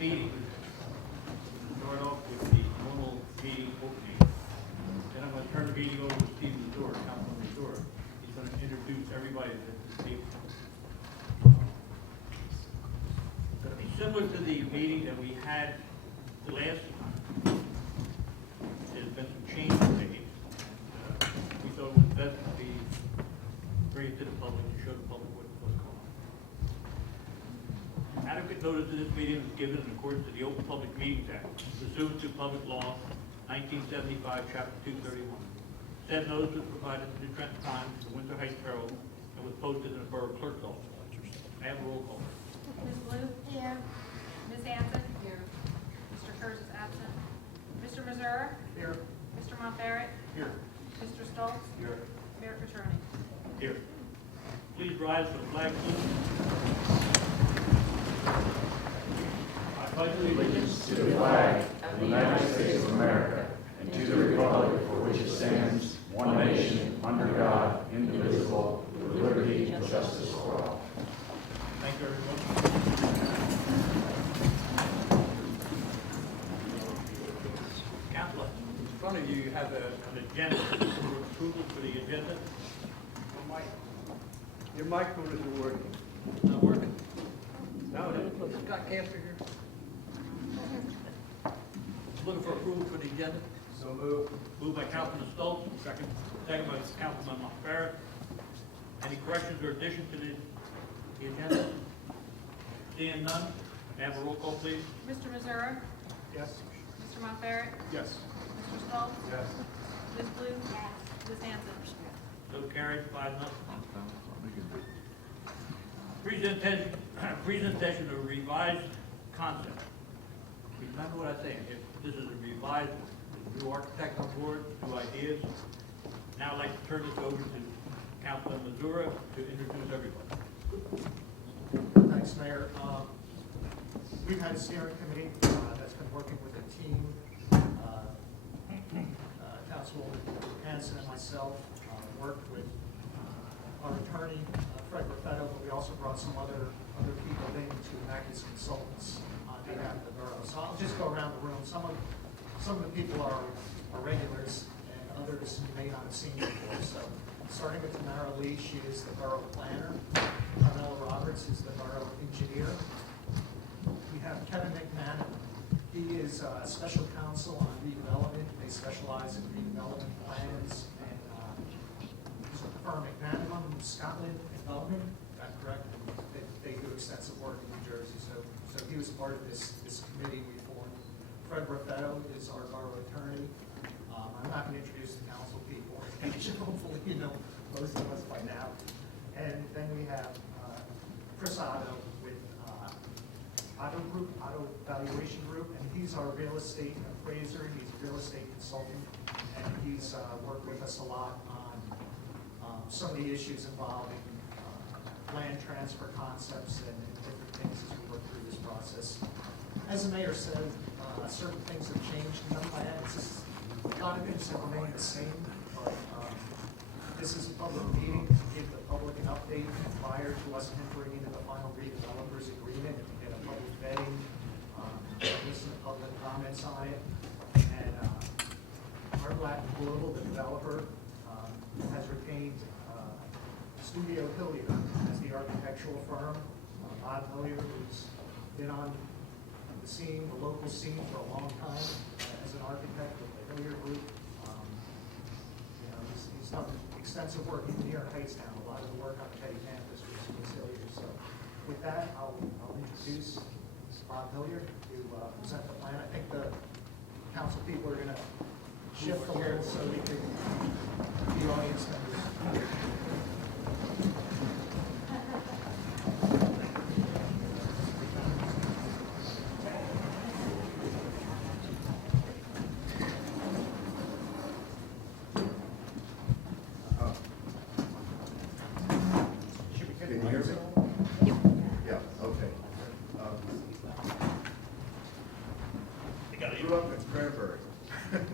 meeting, start off with the normal meeting opening. Then I'm going to turn the meeting over to Steve Mazur, Councilman Mazur. He's going to introduce everybody at this table. It's going to be similar to the meeting that we had the last time. There's been some changes made. We thought it was best to bring it to the public and show the public what's going on. Adequate notice of this meeting was given in accordance to the Open Public Meetings Act, pursuant to Public Law 1975, Chapter 231. Said notice was provided to the Trenton Times, the Windsor Heights Herald, and was posted in the Borough Clerk's office. I have a roll call. Ms. Blue? Here. Ms. Hanson? Here. Mr. Kurz is absent. Mr. Mazur? Here. Mr. Montbarrett? Here. Mr. Stoltz? Here. Mayor Petroni? Here. Please rise for the flag salute. I pledge allegiance To the flag of the United States of America and to the republic for which it stands, one nation, under God, indivisible, with liberty and justice for all. Thank you, everyone. Council, in front of you, you have an agenda for approval for the agenda. Your microphone isn't working. Not working. No, it's got cancer here. Looking for approval for the agenda. So move. Moved by Councilman Stoltz, second by Councilman Montbarrett. Any corrections or additions to the agenda? Seeing none, may I have a roll call, please? Mr. Mazur? Yes. Mr. Montbarrett? Yes. Mr. Stoltz? Yes. Ms. Blue? Yes. Ms. Hanson? So carried, 5-0. Presentation of revised concept. Remember what I said, if this is a revised, new architect on board, new ideas. Now I'd like to turn this over to Councilman Mazur to introduce everybody. Thanks, Mayor. We've had a steering committee that's been working with a team. Councilwoman Hanson and myself worked with our attorney, Fred Raffetto, but we also brought some other people in to act as consultants on behalf of the borough. So I'll just go around the room. Some of the people are regulars, and others you may not have seen before. So starting with Tamara Lee, she is the borough planner. Carmela Roberts is the borough engineer. We have Kevin McMahon. He is a special counsel on redevelopment. They specialize in redevelopment plans and he's with the firm McMahon in Scotland and Belgium. Is that correct? They do extensive work in New Jersey. So he was part of this committee we formed. Fred Raffetto is our borough attorney. I'm not going to introduce the council people. Hopefully you know most of us by now. And then we have Chris Otto with Auto Valuation Group, and he's our real estate appraiser. He's a real estate consultant, and he's worked with us a lot on some of the issues involving land transfer concepts and different things as we work through this process. As the mayor said, certain things have changed in the plan. It's just, a lot of things have remained the same, but this is a public meeting to give the public an update prior to us entering into the final redevelopers agreement and to get a public vetting, listen to public comments on it. And our Black Global, the developer, has retained Studio Hillier as the architectural firm. Bob Hillier, who's been on the scene, the local scene for a long time as an architect with the Hillier Group. He's done extensive work even here in Hightstown. A lot of the work on the Petty campus was Hillier. So with that, I'll introduce Bob Hillier to present the plan. I think the council people are going to shift a little so we can, the audience members. Can you hear me? Yeah, okay. I grew up in Cranberry, and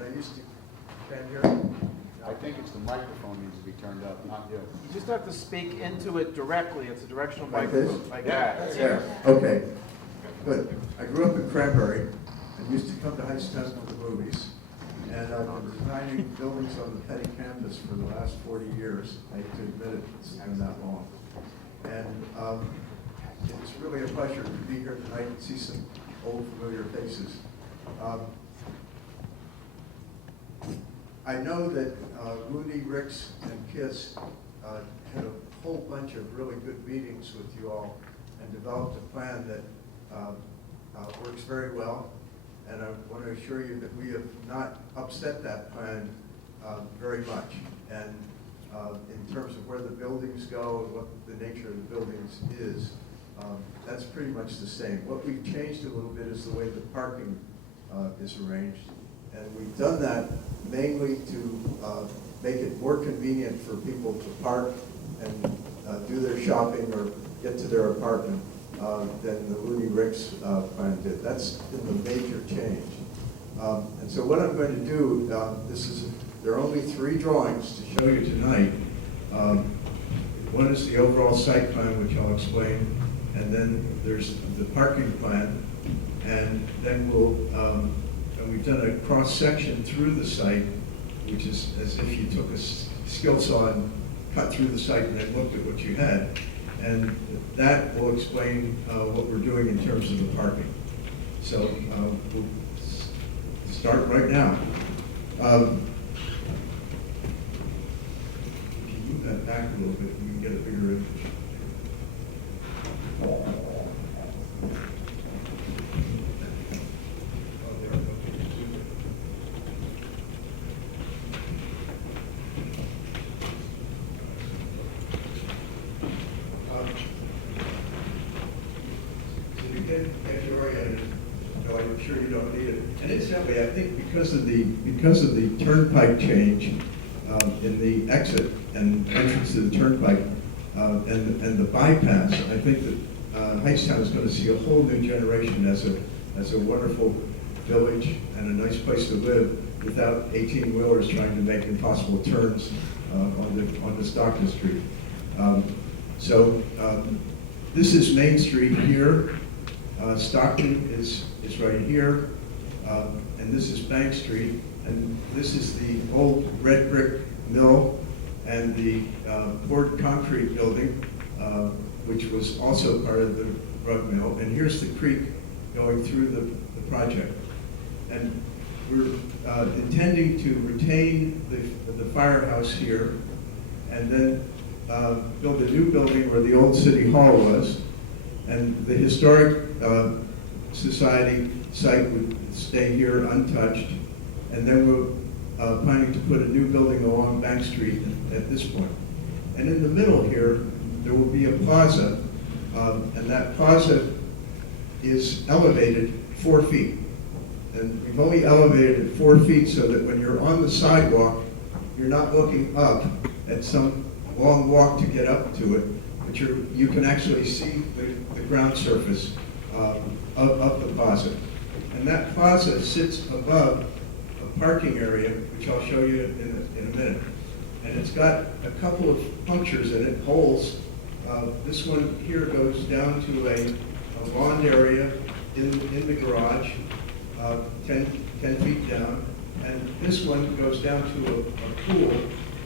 I used to, can you hear me? I think it's the microphone needs to be turned up, not you. You just have to speak into it directly. It's a directional Like this? microphone. Like that. Yeah, okay. But I grew up in Cranberry and used to come to Hightstown for the movies. And I've been designing buildings on the petty campus for the last 40 years. I hate to admit it, it's been that long. And it's really a pleasure to be here tonight and see some old familiar faces. I know that Mooney, Ricks, and Kiss had a whole bunch of really good meetings with you all and developed a plan that works very well. And I want to assure you that we have not upset that plan very much. And in terms of where the buildings go and what the nature of the buildings is, that's pretty much the same. What we've changed a little bit is the way the parking is arranged. And we've done that mainly to make it more convenient for people to park and do their shopping or get to their apartment than the Mooney Ricks plan did. That's been the major change. And so what I'm going to do, there are only 3 drawings to show you tonight. One is the overall site plan, which I'll explain, and then there's the parking plan, and then and we've done a cross section through the site, which is as if you took a skill saw and cut through the site and then looked at what you had. And that will explain what we're doing in terms of the parking. So we'll start right now. If you move that back a little bit, you can get a bigger image. Oh, there, okay. Get you oriented, though I'm sure you don't need it. And incidentally, I think because of the turnpike change in the exit and entrance to the turnpike and the bypass, I think that Hightstown is going to see a whole new generation as a wonderful village and a nice place to live without 18-wheelers trying to make impossible turns on the Stockton Street. This is Main Street here. Stockton is right here, and this is Bank Street, and this is the old red brick mill and the poured concrete building, which was also part of the rug mill. And here's the creek going through the project. And we're intending to retain the firehouse here, and then build a new building where the old city hall was, and the historic society site would stay here untouched, and then we're planning to put a new building along Bank Street at this point. And in the middle here, there will be a plaza, and that plaza is elevated 4 feet. And we've only elevated it 4 feet so that when you're on the sidewalk, you're not looking up at some long walk to get up to it, but you can actually see the ground surface of the plaza. And that plaza sits above a parking area, which I'll show you in a minute. And it's got a couple of punctures in it, holes. This one here goes down to a lawn area in the garage, 10 feet down. And this one goes down to a pool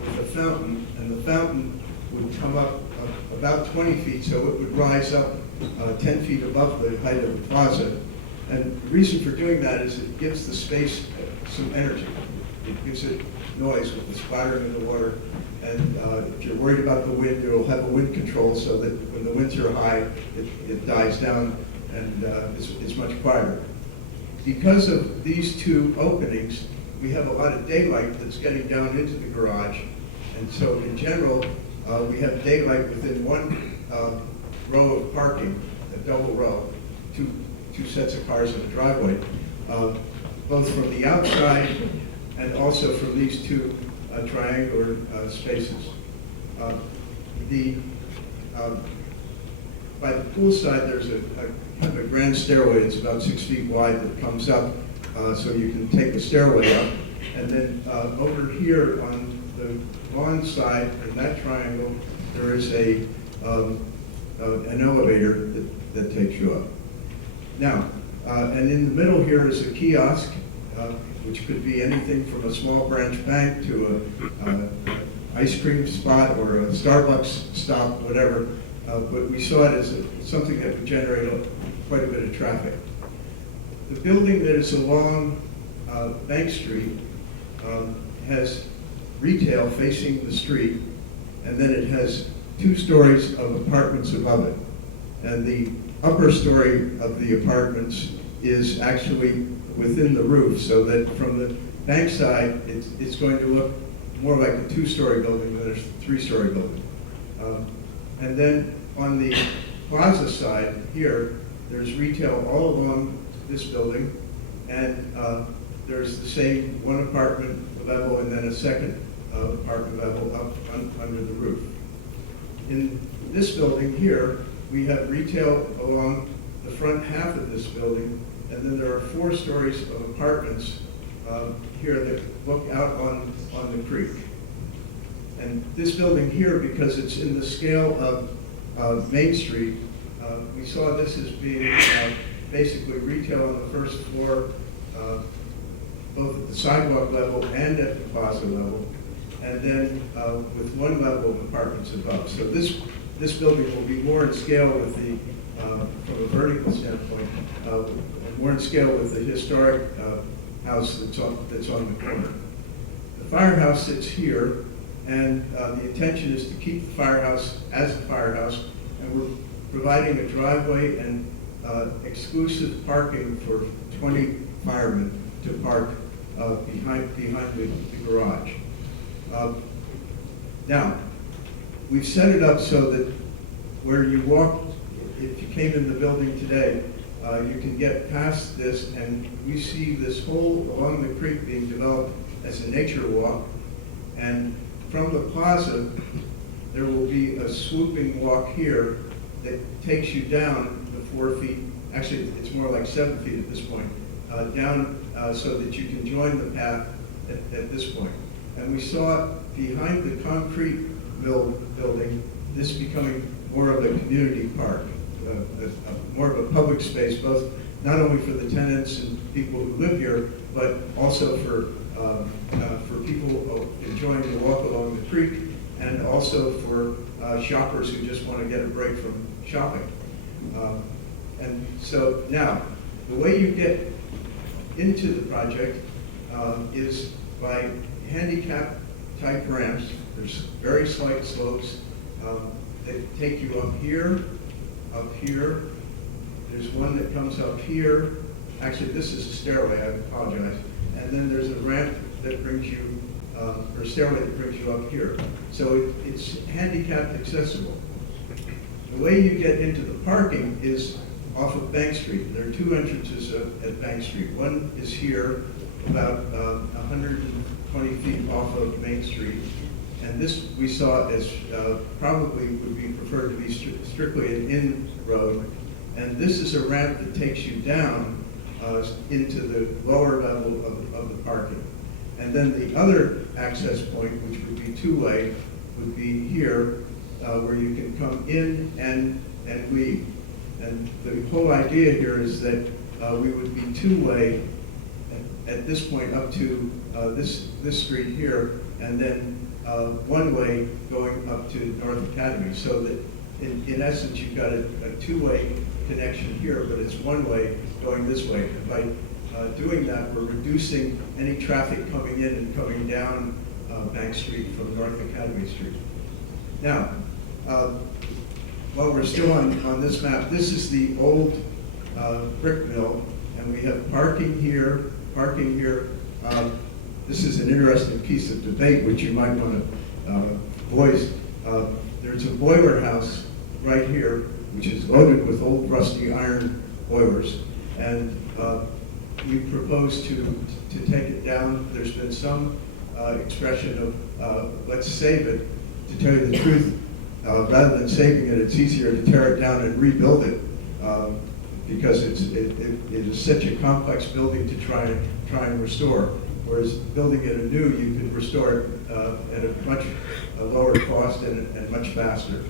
with a fountain, and the fountain would come up about 20 feet, so it would rise up 10 feet above the height of the plaza. And the reason for doing that is it gives the space some energy. It gives it noise with the splattering of the water. And if you're worried about the wind, it'll have a wind control so that when the winds are high, it dies down and it's much quieter. Because of these 2 openings, we have a lot of daylight that's getting down into the garage. And so in general, we have daylight within 1 row of parking, a double row, two sets of cars in a driveway, both from the outside and also from these 2 triangular spaces. By the pool side, there's kind of a grand stairway. It's about 6 feet wide that comes up, so you can take the stairway up. And then over here on the lawn side, in that triangle, there is an elevator that takes you up. Now, and in the middle here is a kiosk, which could be anything from a small branch bank to a ice cream spot or a Starbucks stop, whatever. But we saw it as something that would generate quite a bit of traffic. The building that is along Bank Street has retail facing the street, and then it has 2 stories of apartments above it. And the upper story of the apartments is actually within the roof, so that from the bank side, it's going to look more like a 2-story building than a 3-story building. And then on the plaza side here, there's retail all along this building, and there's the same 1 apartment level and then a second apartment level up under the roof. In this building here, we have retail along the front half of this building, and then there are 4 stories of apartments here that look out on the creek. And this building here, because it's in the scale of Main Street, we saw this as being basically retail on the first floor, both at the sidewalk level and at the plaza level, and then with 1 level of apartments above. So this building will be more in scale with the, from a vertical standpoint, more in scale with the historic house that's on the corner. The firehouse sits here, and the intention is to keep the firehouse as a firehouse, and we're providing a driveway and exclusive parking for 20 firemen to park behind the garage. Now, we've set it up so that where you walk, if you came in the building today, you can get past this, and we see this whole along the creek being developed as a nature walk. And from the plaza, there will be a swooping walk here that takes you down the 4 feet, actually it's more like 7 feet at this point, down so that you can join the path at this point. And we saw behind the concrete mill building, this becoming more of a community park, more of a public space, both not only for the tenants and people who live here, but also for people enjoying the walk along the creek, and also for shoppers who just want to get a break from shopping. And so now, the way you get into the project is by handicap type ramps. There's very slight slopes that take you up here. There's one that comes up here. Actually, this is a stairway, I apologize. And then there's a ramp that brings you, or stairway that brings you up here. So it's handicapped accessible. The way you get into the parking is off of Bank Street. There are 2 entrances at Bank Street. One is here, about 120 feet off of Main Street. And this we saw as probably would be preferred to be strictly an in road. And this is a ramp that takes you down into the lower level of the parking. And then the other access point, which would be 2-way, would be here, where you can come in and leave. And the whole idea here is that we would be 2-way at this point up to this street here, and then 1-way going up to North Academy, so that in essence you've got a 2-way connection here, but it's 1-way going this way. And by doing that, we're reducing any traffic coming in and coming down Bank Street from North Academy Street. Now, while we're still on this map, this is the old brick mill, and we have parking here. This is an interesting piece of debate which you might want to voice. There's a boiler house right here, which is loaded with old rusty iron boilers, and we propose to take it down. There's been some expression of let's save it. To tell you the truth, rather than saving it, it's easier to tear it down and rebuild it because it is such a complex building to try and restore. Whereas building it anew, you can restore it at a much lower cost and much faster.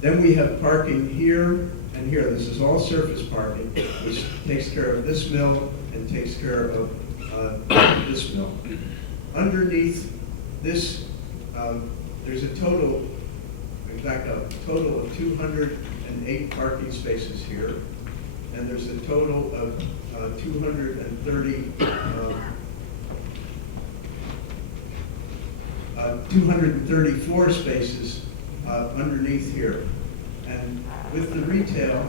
Then we have parking here and here. This is all surface parking, which takes care of this mill and takes care of this mill. Underneath this, there's a total, in fact, a total of 208 parking spaces here, and there's a total of 234 spaces underneath here. And with the retail,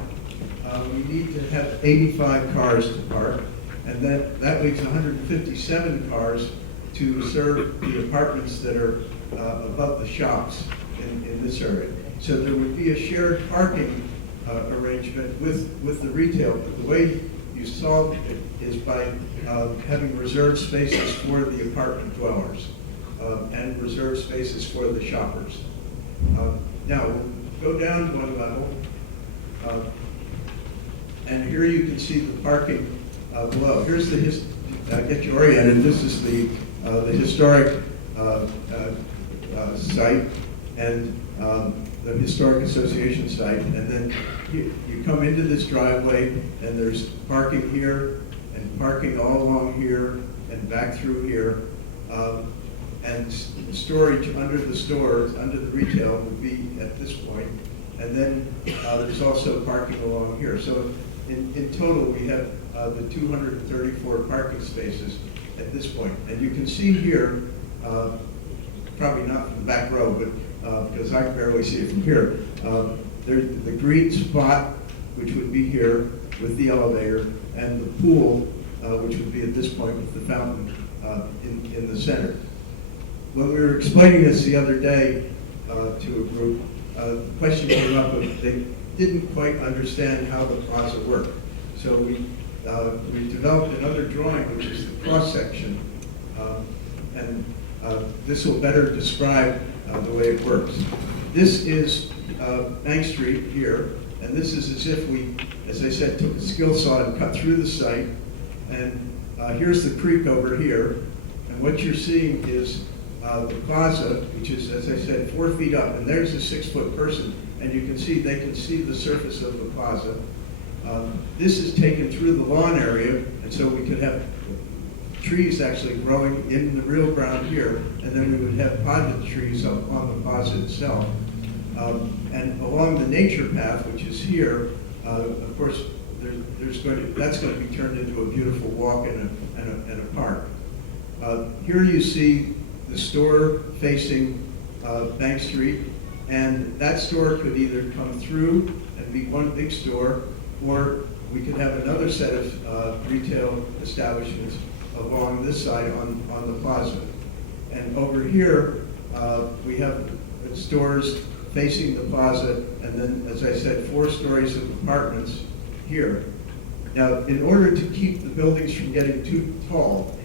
we need to have 85 cars to park, and that leaves 157 cars to serve the apartments that are above the shops in this area. So there would be a shared parking arrangement with the retail. The way you solve it is by having reserved spaces for the apartment dwellers and reserved spaces for the shoppers. Now, we'll go down one level, and here you can see the parking below. Here's the get you oriented. This is the historic site and the Historic Association site, and then you come into this driveway, and there's parking here and parking all along here and back through here, and storage under the stores, under the retail would be at this point, and then there's also parking along here. So in total, we have the 234 parking spaces at this point. And you can see here, probably not from the back row, but because I can barely see it from here, there's the green spot, which would be here with the elevator, and the pool, which would be at this point with the fountain in the center. When we were explaining this the other day to a group, the question came up of they didn't quite understand how the plaza worked. So we developed another drawing, which is the cross-section, and this will better describe the way it works. This is Bank Street here, and this is as if we, as I said, took a skill saw and cut through the site, and here's the creek over here, and what you're seeing is the plaza, which is, as I said, 4 feet up, and there's a 6-foot person, and you can see, they can see the surface of the plaza. This is taken through the lawn area, and so we could have trees actually growing in the real ground here, and then we would have potted trees up on the plaza itself. And along the nature path, which is here, of course, that's going to be turned into a beautiful walk and a park. Here you see the store facing Bank Street, and that store could either come through and be one big store, or we could have another set of retail establishments along this side on the plaza. And over here, we have stores facing the plaza, and then, as I said, 4 stories of apartments here. Now, in order to keep the buildings from getting too tall,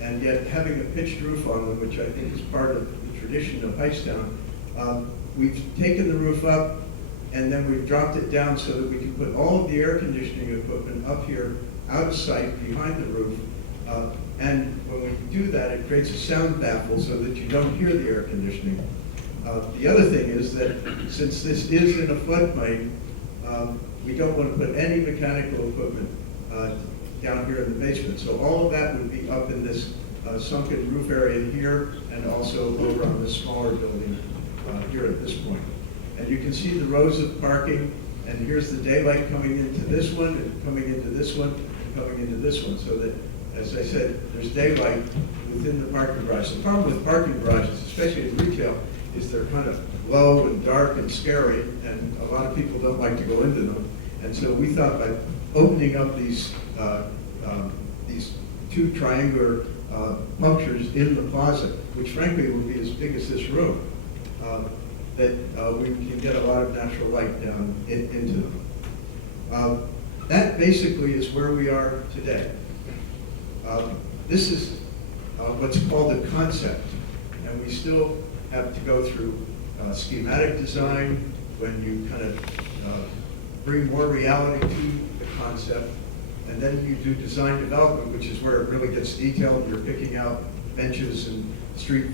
and yet having a pitched roof on them, which I think is part of the tradition of Hightstown, we've taken the roof up, and then we've dropped it down so that we can put all of the air conditioning equipment up here, out of sight, behind the roof. And when we do that, it creates a sound baffle so that you don't hear the air conditioning. The other thing is that since this is in a floodplain, we don't want to put any mechanical equipment down here in the basement. So all of that would be up in this sunken roof area here, and also over on this smaller building here at this point. And you can see the rows of parking, and here's the daylight coming into this one, and coming into this one, and coming into this one, so that, as I said, there's daylight within the parking garage. The problem with parking garages, especially in retail, is they're kind of low and dark and scary, and a lot of people don't like to go into them. And so we thought by opening up these 2 triangular punctures in the plaza, which frankly would be as big as this room, that we can get a lot of natural light down into them. That basically is where we are today. This is what's called a concept, and we still have to go through schematic design when you kind of bring more reality to the concept, and then you do design development, which is where it really gets detailed. You're picking out benches and street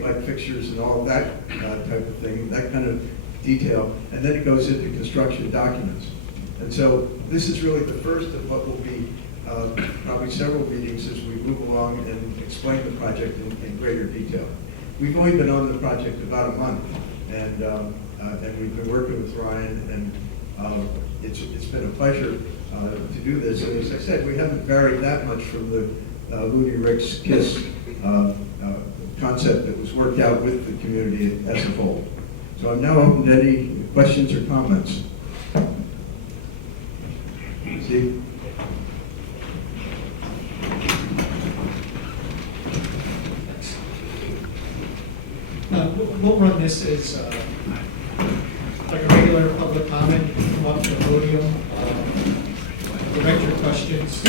light fixtures and all of that type of thing. That kind of detail, and then it goes into construction documents. And so this is really the first of what will be probably several meetings as we move along and explain the project in greater detail. We've only been on the project about a month, and we've been working with Ryan, and it's been a pleasure to do this. And as I said, we haven't varied that much from the Looney Rick's KISS concept that was worked out with the community as a whole. So I'm now open to any questions or comments. Steve? We'll run this as like a regular public comment. You can come up to the podium, direct your questions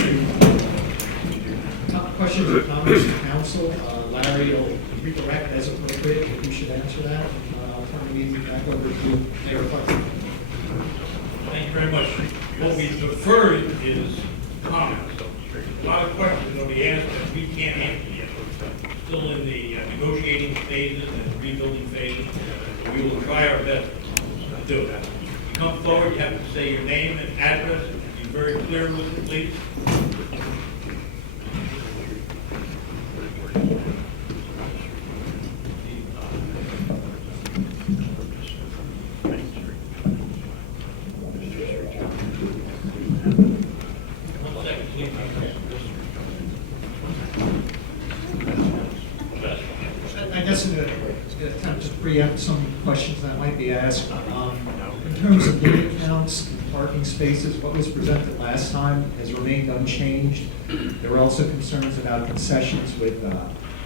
or comments to council. Larry will redirect as appropriate if you should answer that. I'll turn the meeting back over to Mayor Clark. Thank you very much. What we deferred is comments. A lot of questions will be asked that we can't answer yet. Still in the negotiating phases and rebuilding phases. We will try our best to do that. You come forward, you have to say your name and address, be very clear with it, please. I guess in an attempt to preempt some questions that might be asked, in terms of unit counts and parking spaces, what was presented last time has remained unchanged. There were also concerns about concessions with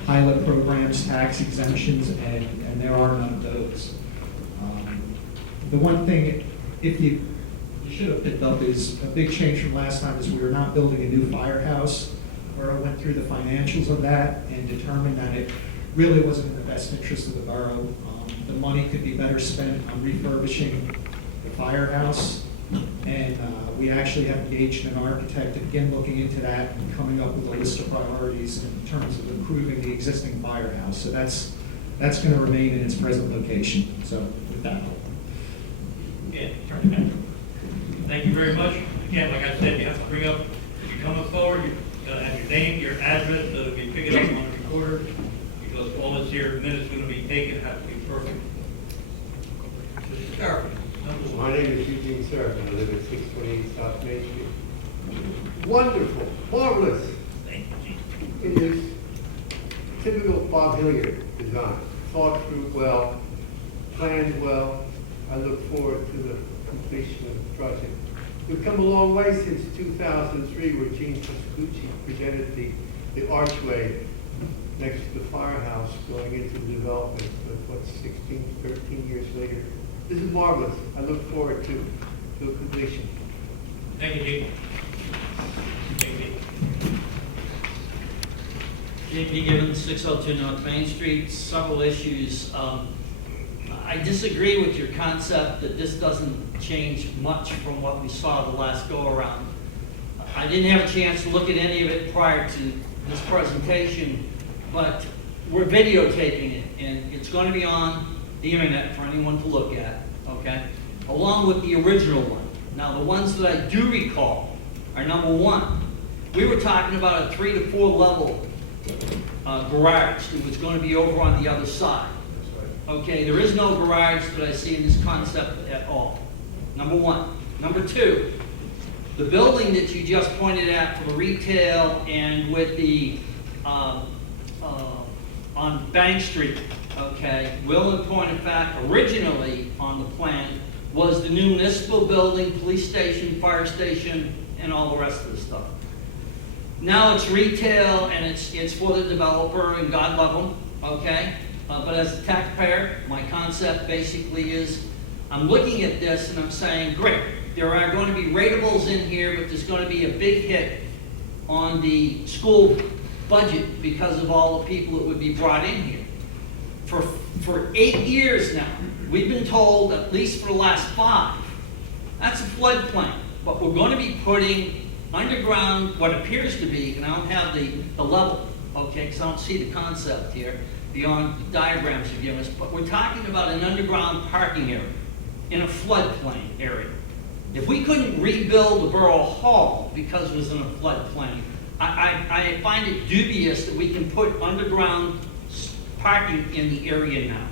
pilot programs, tax exemptions, and there are none of those. The one thing, if you should have picked up, is a big change from last time is we are not building a new firehouse, where I went through the financials of that and determined that it really wasn't in the best interest of the borough. The money could be better spent on refurbishing the firehouse, and we actually have engaged an architect to begin looking into that and coming up with a list of priorities in terms of improving the existing firehouse. So that's going to remain in its present location. So with that, Yeah. Thank you very much. Again, like I said, you have to bring up, if you're coming forward, you gotta have your name, your address, so it'll be picked up on the recorder, because all this here minutes gonna be taken, have to be perfect. Mr. Scarpa, number one. My name is Eugene Serafin. I live at 628 South Main Street. Wonderful, marvelous. Thank you, Chief. It is typical Bob Hilliard design, thought through well, planned well. I look forward to the completion of the project. We've come a long way since 2003, where Gene Pascucci presented the archway next to the firehouse going into the development. But what's 16, 13 years later? This is marvelous. I look forward to completion. Thank you, Chief. Thank you. JP Gibbons, 602 North Main Street. Several issues. I disagree with your concept that this doesn't change much from what we saw the last go-around. I didn't have a chance to look at any of it prior to this presentation, but we're videotaping it, and it's going to be on the internet for anyone to look at, okay? Along with the original one. Now, the ones that I do recall are, number one, we were talking about a 3 to 4 level garage that was going to be over on the other side. Okay, there is no garage that I see in this concept at all, number one. Number two, the building that you just pointed at for the retail and with the, on Bank Street, okay, will in point of fact, originally on the plan was the new municipal building, police station, fire station, and all the rest of the stuff. Now it's retail and it's for the developer, and God love them, okay? But as a taxpayer, my concept basically is, I'm looking at this and I'm saying, great, there are going to be ratables in here, but there's going to be a big hit on the school budget because of all the people that would be brought in here. For 8 years now, we've been told, at least for the last 5, that's a floodplain. But we're going to be putting underground, what appears to be, and I don't have the level, okay, because I don't see the concept here, beyond the diagrams you've given us, but we're talking about an underground parking area, in a floodplain area. If we couldn't rebuild the Borough Hall because it was in a floodplain, I find it dubious that we can put underground parking in the area now.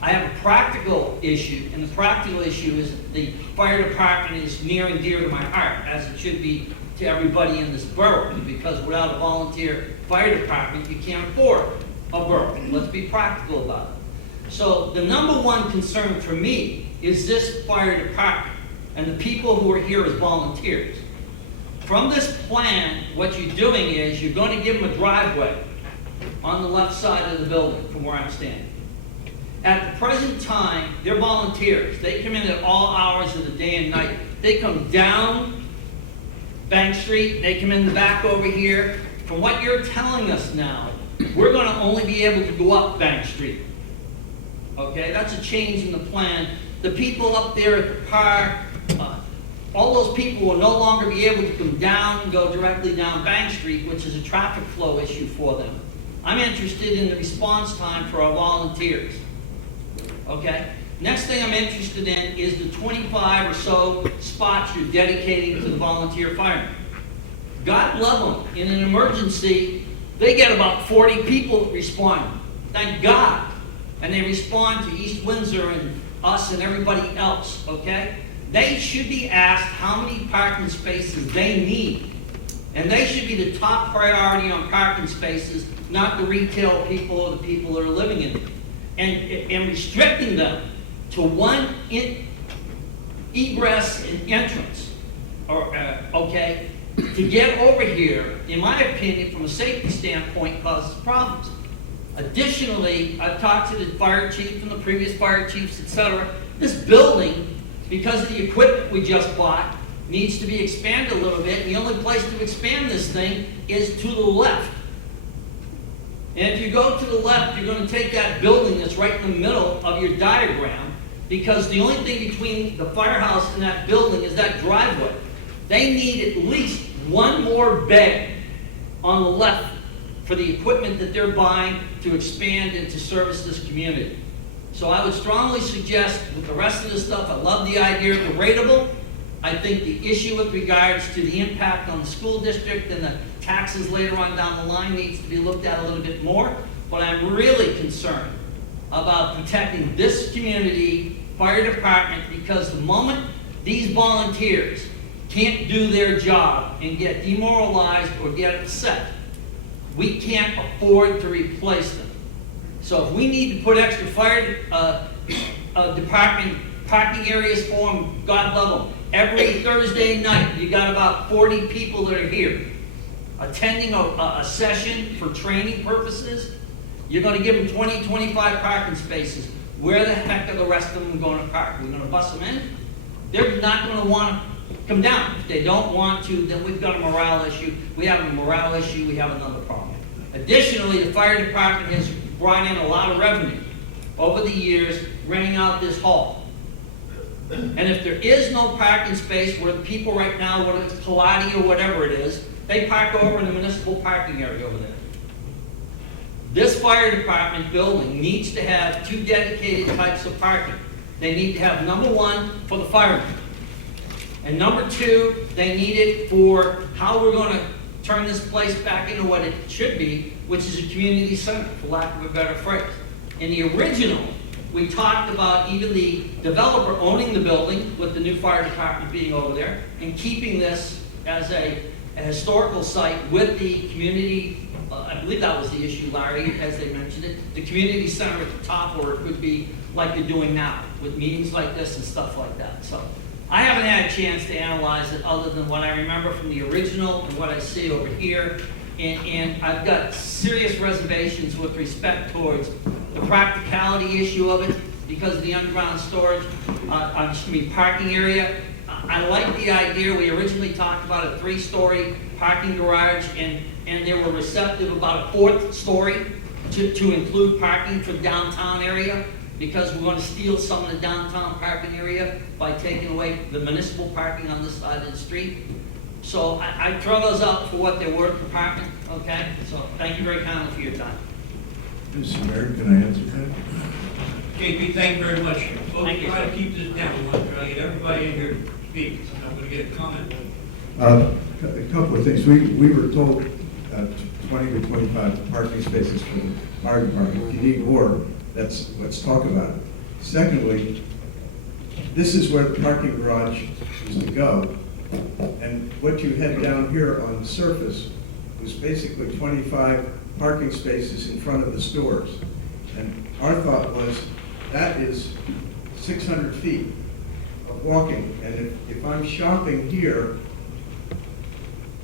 I have a practical issue, and the practical issue is the fire department is near and dear to my heart, as it should be to everybody in this borough, because without a volunteer fire department, you can't afford a borough. Let's be practical about it. So the number one concern for me is this fire department and the people who are here as volunteers. From this plan, what you're doing is you're going to give them a driveway on the left side of the building from where I'm standing. At the present time, they're volunteers. They come in at all hours of the day and night. They come down Bank Street, they come in the back over here. From what you're telling us now, we're going to only be able to go up Bank Street. Okay, that's a change in the plan. The people up there at the park, all those people will no longer be able to come down and go directly down Bank Street, which is a traffic flow issue for them. I'm interested in the response time for our volunteers. Okay? Next thing I'm interested in is the 25 or so spots you're dedicating to the volunteer firemen. God love them. In an emergency, they get about 40 people responding. Thank God. And they respond to East Windsor and us and everybody else, okay? They should be asked how many parking spaces they need. And they should be the top priority on parking spaces, not the retail people or the people that are living in them. And restricting them to one egress and entrance, okay, to get over here, in my opinion, from a safety standpoint, causes problems. Additionally, I've talked to the fire chief and the previous fire chiefs, etc. This building, because of the equipment we just bought, needs to be expanded a little bit, and the only place to expand this thing is to the left. And if you go to the left, you're going to take that building that's right in the middle of your diagram, because the only thing between the firehouse and that building is that driveway. They need at least one more bay on the left for the equipment that they're buying to expand and to service this community. So I would strongly suggest with the rest of this stuff, I love the idea of the rateable. I think the issue with regards to the impact on the school district and the taxes later on down the line needs to be looked at a little bit more. But I'm really concerned about protecting this community fire department, because the moment these volunteers can't do their job and get demoralized or get upset, we can't afford to replace them. So if we need to put extra fire department parking areas for them, God love them. Every Thursday night, you got about 40 people that are here attending a session for training purposes. You're going to give them 20, 25 parking spaces. Where the heck are the rest of them going to park? We're going to bus them in? They're not going to want to come down. If they don't want to, then we've got a morale issue. We have a morale issue. We have another problem. Additionally, the fire department has brought in a lot of revenue over the years renting out this hall. And if there is no parking space where the people right now, whether it's Pilates or whatever it is, they park over in the municipal parking area over there. This fire department building needs to have two dedicated types of parking. They need to have number one for the firemen. And number two, they need it for how we're going to turn this place back into what it should be, which is a community center, for lack of a better phrase. In the original, we talked about even the developer owning the building with the new fire department being over there and keeping this as a historical site with the community, I believe that was the issue, Larry, as they mentioned it, the community center at the top, where it would be like you're doing now with meetings like this and stuff like that. So I haven't had a chance to analyze it other than what I remember from the original and what I see over here. And I've got serious reservations with respect towards the practicality issue of it because of the underground storage, parking area. I like the idea. We originally talked about a 3-story parking garage, and they were receptive about a 4th story to include parking for the downtown area, because we want to steal some of the downtown parking area by taking away the municipal parking on this side of the street. So I throw those out for what they're worth, department, okay? So thank you very kindly for your time. Mr. Mayor, can I answer that? JP, thank you very much. Folks, Thank you, try to sir. keep this down. We want to try to get everybody in here to speak. I'm going to get a comment. A couple of things. We were told 20 to 25 parking spaces for the fire department. If you need more, let's talk about it. Secondly, this is where the parking garage is to go. And what you had down here on the surface was basically 25 parking spaces in front of the stores. And our thought was, that is 600 feet of walking. And if I'm shopping here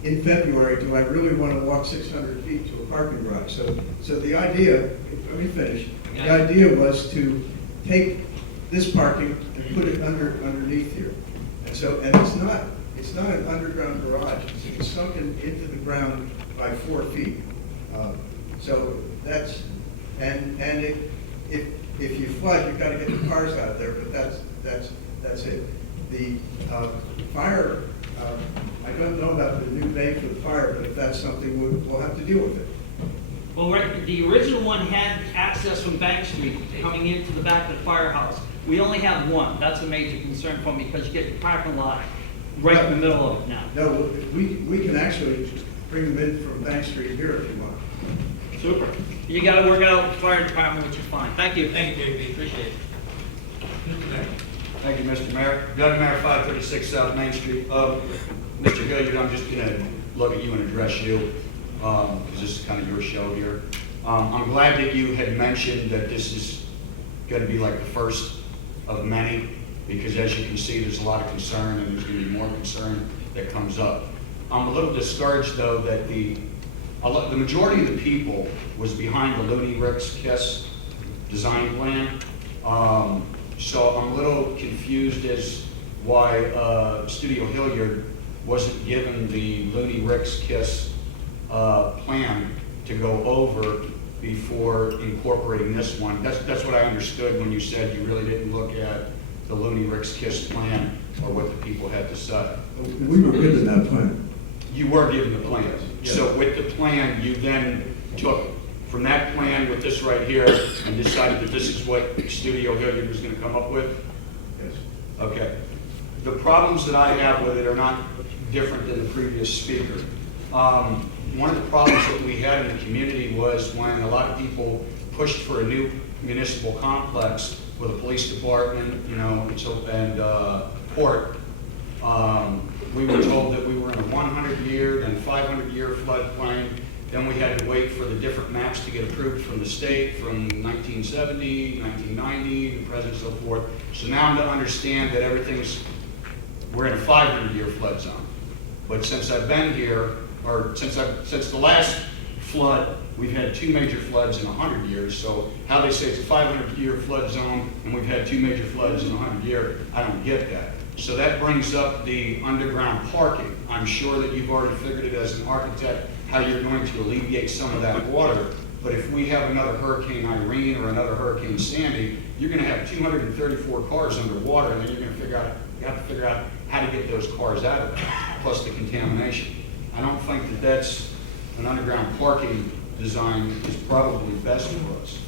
in February, do I really want to walk 600 feet to a parking garage? So the idea, let me finish. The idea was to take this parking and put it underneath here. And so, and it's not an underground garage. It's sunken into the ground by 4 feet. So that's, and if you flood, you've got to get the cars out of there, but that's it. The fire, I don't know about the new bay for the fire, but if that's something, we'll have to deal with it. Well, right, the original one had access from Bank Street coming into the back of the firehouse. We only have one. That's a major concern for me because you get the parking lot right in the middle of it now. No, we can actually bring them in from Bank Street here if you want. Super. You got to work it out with the fire department, which is fine. Thank you. Thank you, JP. Appreciate it. Mr. Mayor. Thank you, Mr. Mayor. Doug Mayor, 536 South Main Street. Mr. Hilliard, I'm just going to look at you and address you, because this is kind of your show here. I'm glad that you had mentioned that this is going to be like the first of many, because as you can see, there's a lot of concern, and there's going to be more concern that comes up. I'm a little discouraged, though, that the majority of the people was behind the Looney Rick's Kiss design plan. So I'm a little confused as why Studio Hilliard wasn't given the Looney Rick's Kiss plan to go over before incorporating this one. That's what I understood when you said you really didn't look at the Looney Rick's Kiss plan or what the people had to say. We were given that plan. You were given the plan. Yes. So with the plan, you then took from that plan with this right here and decided that this is what Studio Hilliard was going to come up with? Yes. Okay. The problems that I have with it are not different than the previous speaker. One of the problems that we had in the community was when a lot of people pushed for a new municipal complex with a police department, you know, and port. We were told that we were in a 100-year and 500-year floodplain. Then we had to wait for the different maps to get approved from the state from 1970, 1990, the present, so forth. So now I'm to understand that we're in a 500-year flood zone. But since I've been here, or since the last flood, we've had 2 major floods in 100 years. So how they say it's a 500-year flood zone and we've had 2 major floods in 100 years, I don't get that. So that brings up the underground parking. I'm sure that you've already figured it as an architect how you're going to alleviate some of that water. But if we have another Hurricane Irene or another Hurricane Sandy, you're going to have 234 cars underwater, and then you have to figure out how to get those cars out of there, plus the contamination. I don't think that that's an underground parking design is probably best for us.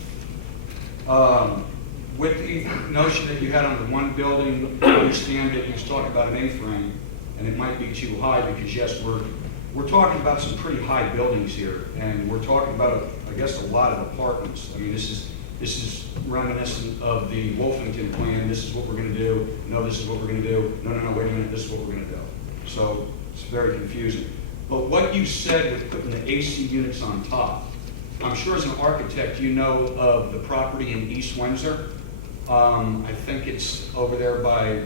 With the notion that you had on the one building, I understand that you was talking about an A-frame, and it might be too high because yes, we're talking about some pretty high buildings here, and we're talking about, I guess, a lot of apartments. I mean, this is reminiscent of the Wolfington plan. This is what we're going to do. No, this is what we're going to do. No, wait a minute. This is what we're going to do. So it's very confusing. But what you said with putting the AC units on top, I'm sure as an architect you know of the property in East Windsor. I think it's over there by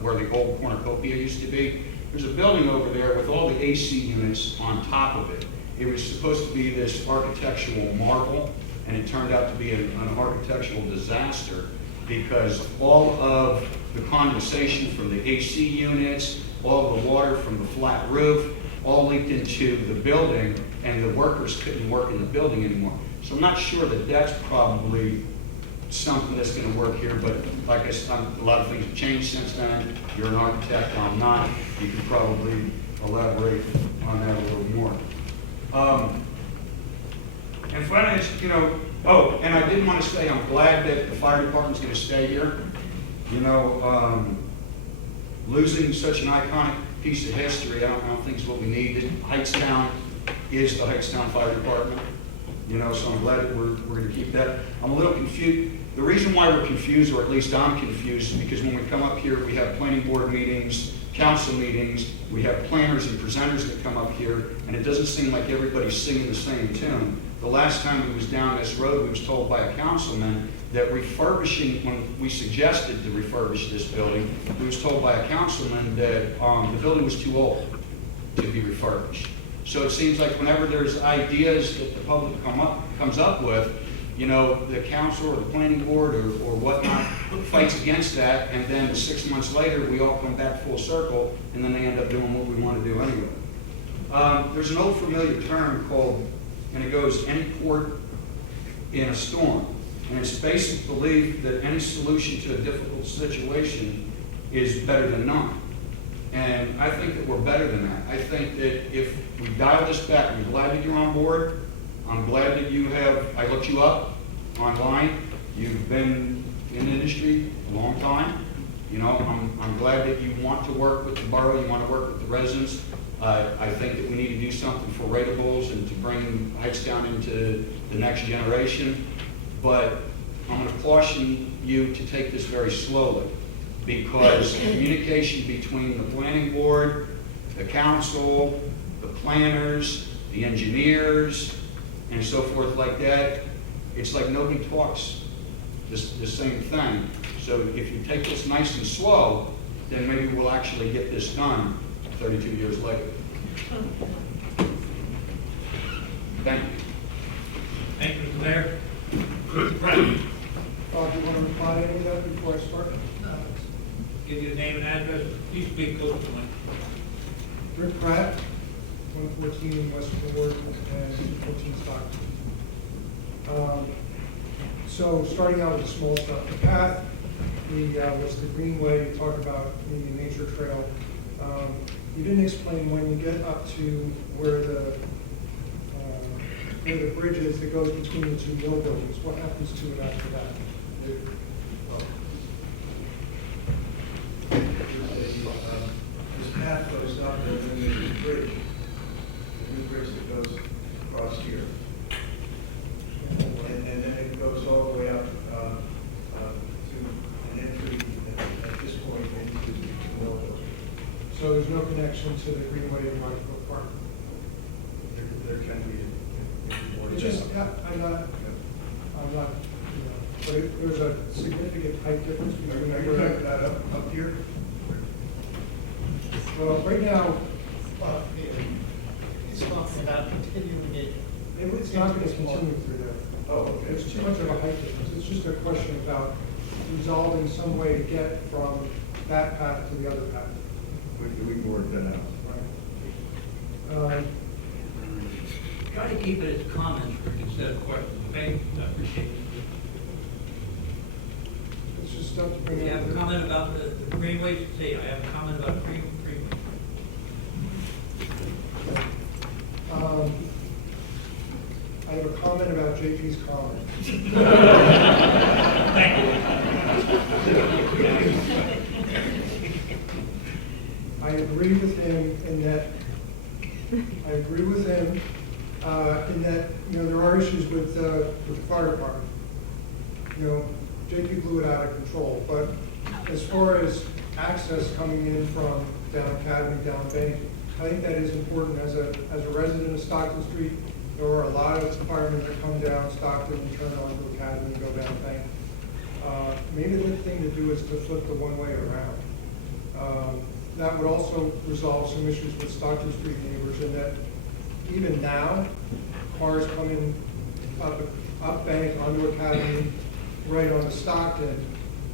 where the old cornucopia used to be. There's a building over there with all the AC units on top of it. It was supposed to be this architectural marvel, and it turned out to be an architectural disaster because all of the condensation from the AC units, all of the water from the flat roof, all leaked into the building, and the workers couldn't work in the building anymore. So I'm not sure that that's probably something that's going to work here, but like I said, a lot of things have changed since then. You're an architect, I'm not. You can probably elaborate on that a little more. And finally, you know, Oh, and I did want to say, I'm glad that the fire department's going to stay here. You know, losing such an iconic piece of history, I don't think is what we need. Hightstown is the Hightstown Fire Department. You know, so I'm glad that we're going to keep that. I'm a little confused. The reason why we're confused, or at least I'm confused, is because when we come up here, we have planning board meetings, council meetings, we have planners and presenters that come up here, and it doesn't seem like everybody's singing the same tune. The last time we was down this road, we was told by a councilman that refurbishing, when we suggested to refurbish this building, we was told by a councilman that the building was too old to be refurbished. So it seems like whenever there's ideas that the public comes up with, you know, the council or the planning board or whatnot fights against that, and then 6 months later, we all come back full circle, and then they end up doing what we want to do anyway. There's an old familiar term called, and it goes, any port in a storm. And it's basic belief that any solution to a difficult situation is better than none. And I think that we're better than that. I think that if we dial this back, I'm glad that you're on board. I'm glad that you have, I looked you up online. You've been in the industry a long time. You know, I'm glad that you want to work with the borough, you want to work with the residents. I think that we need to do something for ratables and to bring Hightstown into the next generation. But I'm going to caution you to take this very slowly, because communication between the planning board, the council, the planners, the engineers, and so forth like that, it's like nobody talks the same thing. So if you take this nice and slow, then maybe we'll actually get this done 32 years later. Thank you. Thank you, Mr. Mayor. Mr. Pratt, Do you want to reply to any of that before I start? give you the name and address. Please speak close to the mic. Rick Pratt, 114 West Ward and 214 Stockton. So starting out with the small stuff, the path, was the greenway, you talked about the nature trail. You didn't explain when you get up to where the bridge is that goes between the two mill buildings, what happens to it after that? This path goes up, and then there's a bridge, a new bridge that goes across here. And then it goes all the way up to an entry at this point into the mill building. So there's no connection to the greenway in Rockville Park? There can be. It's just, I'm not, you know, but there's a significant height difference between. Are you talking about up here? Well, right now, It's talking about continuing it. it's not going to continue through there. Oh, okay. There's too much of a height difference. It's just a question about resolving some way to get from that path to the other path. We can work that out. Right. Try to keep it as comments instead of questions, okay? I appreciate it. It's just stuff to If bring you up. have a comment about the greenways, say, I have a comment about greenways. I have a comment about JP's comment. Thank you. I agree with him in that, you know, there are issues with the fire department. You know, JP blew it out of control, but as far as access coming in from down Academy, down Bank, I think that is important. As a resident of Stockton Street, there are a lot of firemen that come down Stockton and turn onto Academy and go down Bank. Maybe the thing to do is to flip the one-way around. That would also resolve some issues with Stockton Street neighbors, in that even now, cars coming up Bank onto Academy, right onto Stockton.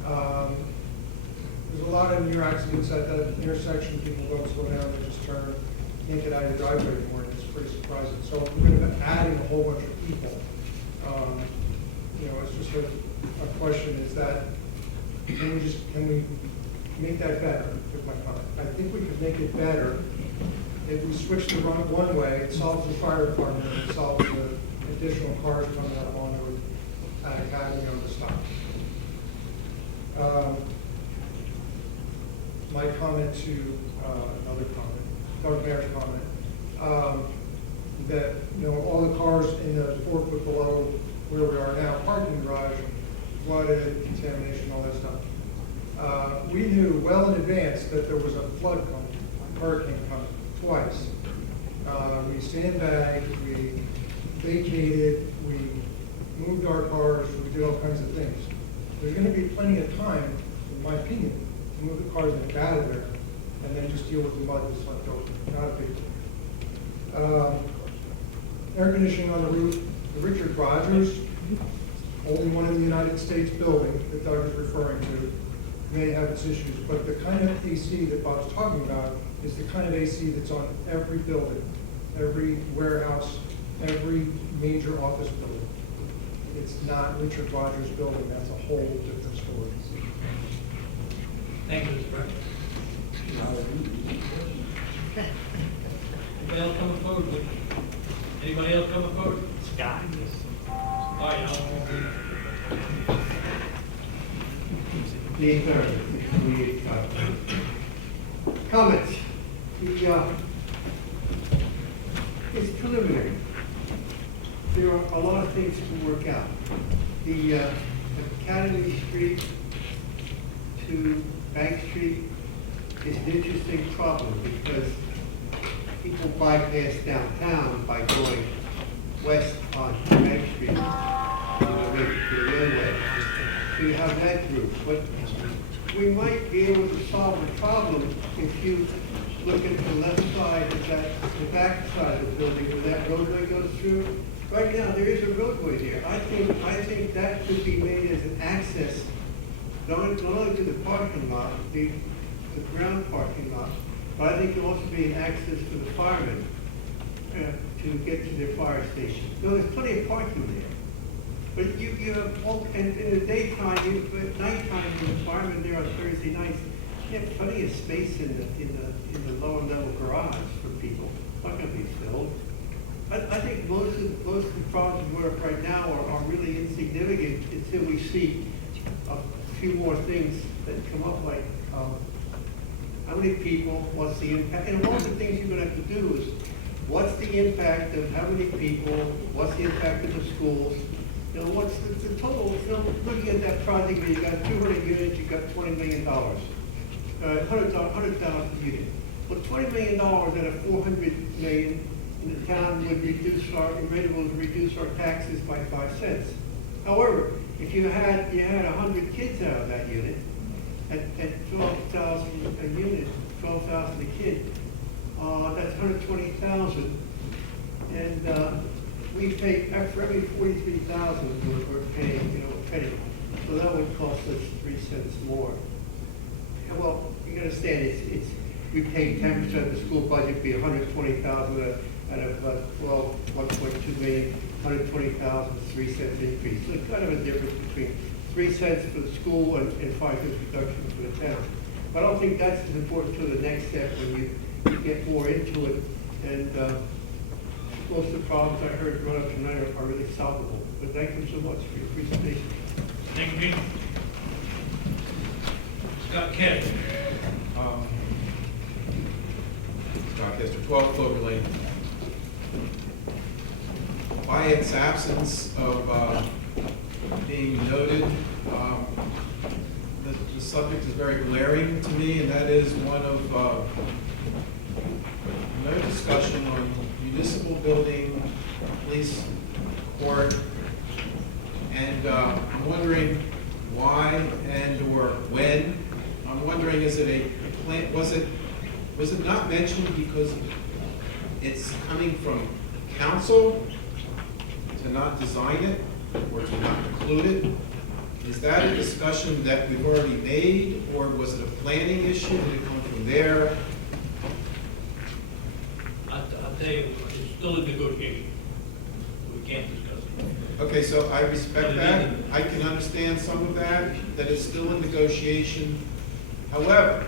There's a lot of near accidents at that intersection. People don't slow down, they just turn, can't get out of the driveway anymore, and it's pretty surprising. So we're going to be adding a whole bunch of people. You know, it's just a question, is that, can we make that better, with my comment? I think we could make it better if we switch to run one way. It solves the fire department, it solves the additional cars coming out onto at Academy on the stop. My comment to, another comment, Doug Mayor's comment, that, all the cars in the 4 foot below where we are now, parking garage, flooded, contamination, all that stuff. We knew well in advance that there was a flood coming, hurricane coming, twice. We sandbagged, we vacated, we moved our cars, we did all kinds of things. There's gonna be plenty of time, in my opinion, to move the cars and get out of there, and then just deal with the mud that's left over, not a big deal. Air conditioning on the roof, the Richard Rogers, only one in the United States building that Doug is referring to, may have its issues, but the kind of AC that Bob's talking about is the kind of AC that's on every building, every warehouse, every major office building. It's not Richard Rogers' building, that's a whole different story. Thank you, Mr. President. Anybody else coming forward with? Anybody else coming forward? Scott. All right, May 3rd, comments. It's preliminary. There are a lot of things to work out. The Academy Street to Bank Street is an interesting problem because people bypass downtown by going west on Bank Street, the railway. So you have that group. But we might be able to solve the problem if you look at the left side of that, the back side of the building where that roadway goes through. Right now, there is a roadway there. I think that could be made as an access, not only to the parking lot, the ground parking lot, but I think it will also be an access for the firemen to get to their fire station. So there's plenty of parking there. But you have all, and in the daytime, at nighttime, when the firemen there on Thursday nights, you have plenty of space in the lower level garage for people. It's not going to be filled. I think most of the problems we have right now are really insignificant until we see a few more things that come up, like how many people, what's the impact, and one of the things you're going to have to do is what's the impact of how many people, what's the impact of the schools, what's the total, looking at that project where you got 200 units, you got $20 million, 100,000 units. Well, $20 million out of $400 million in the town would reduce our taxes by 5 cents. However, if you had 100 kids out of that unit, at 12,000 a unit, 12,000 a kid, that's 120,000. And we pay, for every 43,000, we're paying, a penny. So that would cost us 3 cents more. And well, you understand, we pay 10% of the school budget, be 120,000 out of 1.2 million, 120,000, 3 cents increase. So it's kind of a difference between 3 cents for the school and 5 cents reduction for the town. But I don't think that's as important to the next step when you get more into it. And most of the problems I heard brought up tonight are really solvable. But thank you so much for your presentation. Thank you, Peter. Scott Kent. Scott Kester, 12 Clover Lane. By its absence of being noted, the subject is very glaring to me, and that is one of no discussion on municipal building, police, court, and I'm wondering why and or when. I'm wondering, is it a plan? Was it not mentioned because it's coming from council to not design it or to not include it? Is that a discussion that we've already made, or was it a planning issue? Did it come from there? I'll tell you, it's still in negotiation. We can't discuss it. Okay, so I respect that. I can understand some of that it's still in negotiation. However,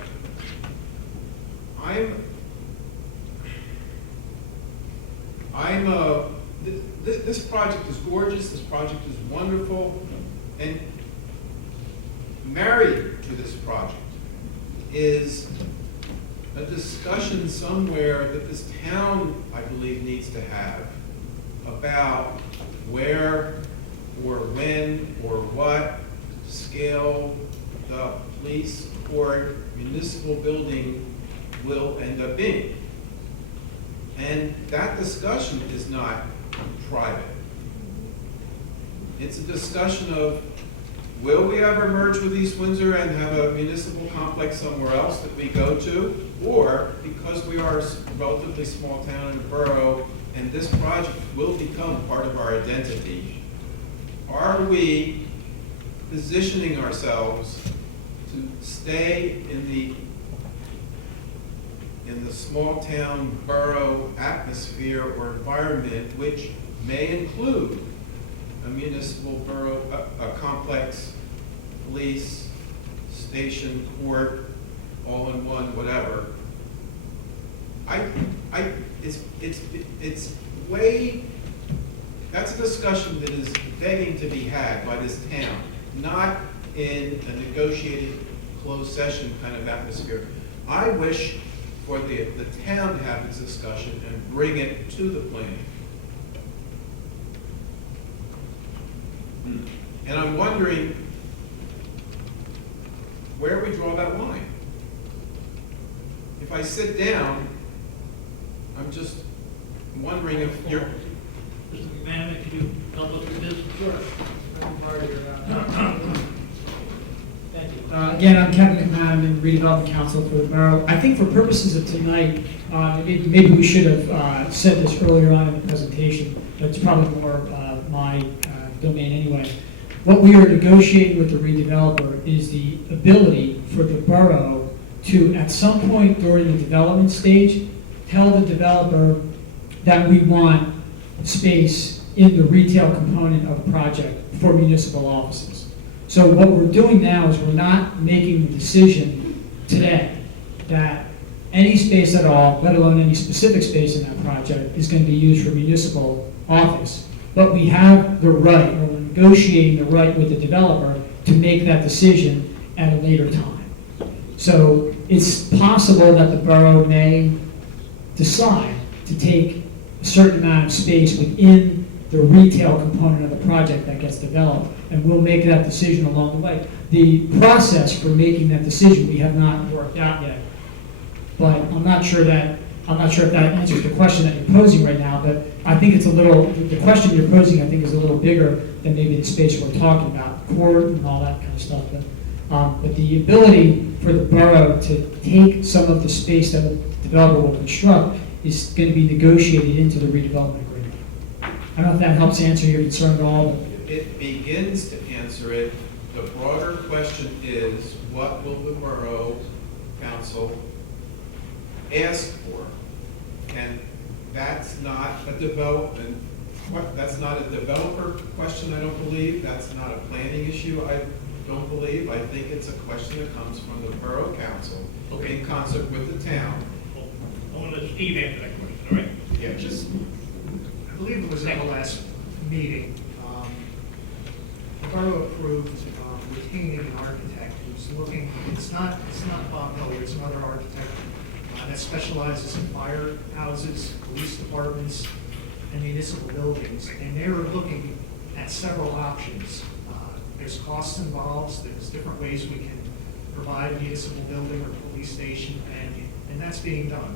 this project is gorgeous, this project is wonderful, and married to this project is a discussion somewhere that this town, I believe, needs to have about where or when or what scale the police court municipal building will end up being. And that discussion is not private. It's a discussion of, will we ever merge with East Windsor and have a municipal complex somewhere else that we go to? Or, because we are a relatively small town in a borough, and this project will become part of our identity, are we positioning ourselves to stay in the small town borough atmosphere or environment, which may include a municipal borough, a complex, police, station, court, all in one, whatever. It's way, that's a discussion that is begging to be had by this town, not in a negotiated closed session kind of atmosphere. I wish for the town to have this discussion and bring it to the planning. And I'm wondering where we draw that line. If I sit down, I'm just wondering if you're... Mr. McMahon, can you help us with this? Sure. Thank you. Again, I'm Kevin McMahon, Redevelopment Council for the Borough. I think for purposes of tonight, maybe we should have said this earlier on in the presentation, but it's probably more my domain anyway. What we are negotiating with the redeveloper is the ability for the borough to, at some point during the development stage, tell the developer that we want space in the retail component of a project for municipal offices. So what we're doing now is we're not making the decision today that any space at all, let alone any specific space in that project, is going to be used for municipal office. But we have the right, or we're negotiating the right with the developer to make that decision at a later time. So it's possible that the borough may decide to take a certain amount of space within the retail component of the project that gets developed, and we'll make that decision along the way. The process for making that decision we have not worked out yet, but I'm not sure if that answers the question that you're posing right now. But I think it's a little, the question you're posing, I think, is a little bigger than maybe the space we're talking about, court and all that kind of stuff. But the ability for the borough to take some of the space that the developer will construct is going to be negotiated into the redevelopment agreement. I don't know if that helps answer your concern at all. It begins to answer it. The broader question is, what will the borough council ask for? And that's not a developer question, I don't believe. That's not a planning issue, I don't believe. I think it's a question that comes from the borough council in concert with the town. I want to let Steve answer that question, all right? Yeah, just I believe it was at the last meeting, the borough approved retaining an architect who's looking, it's not Bob Miller, it's another architect that specializes in firehouses, police departments, and municipal buildings. And they were looking at several options. There's costs involved, there's different ways we can provide a municipal building or police station, and that's being done.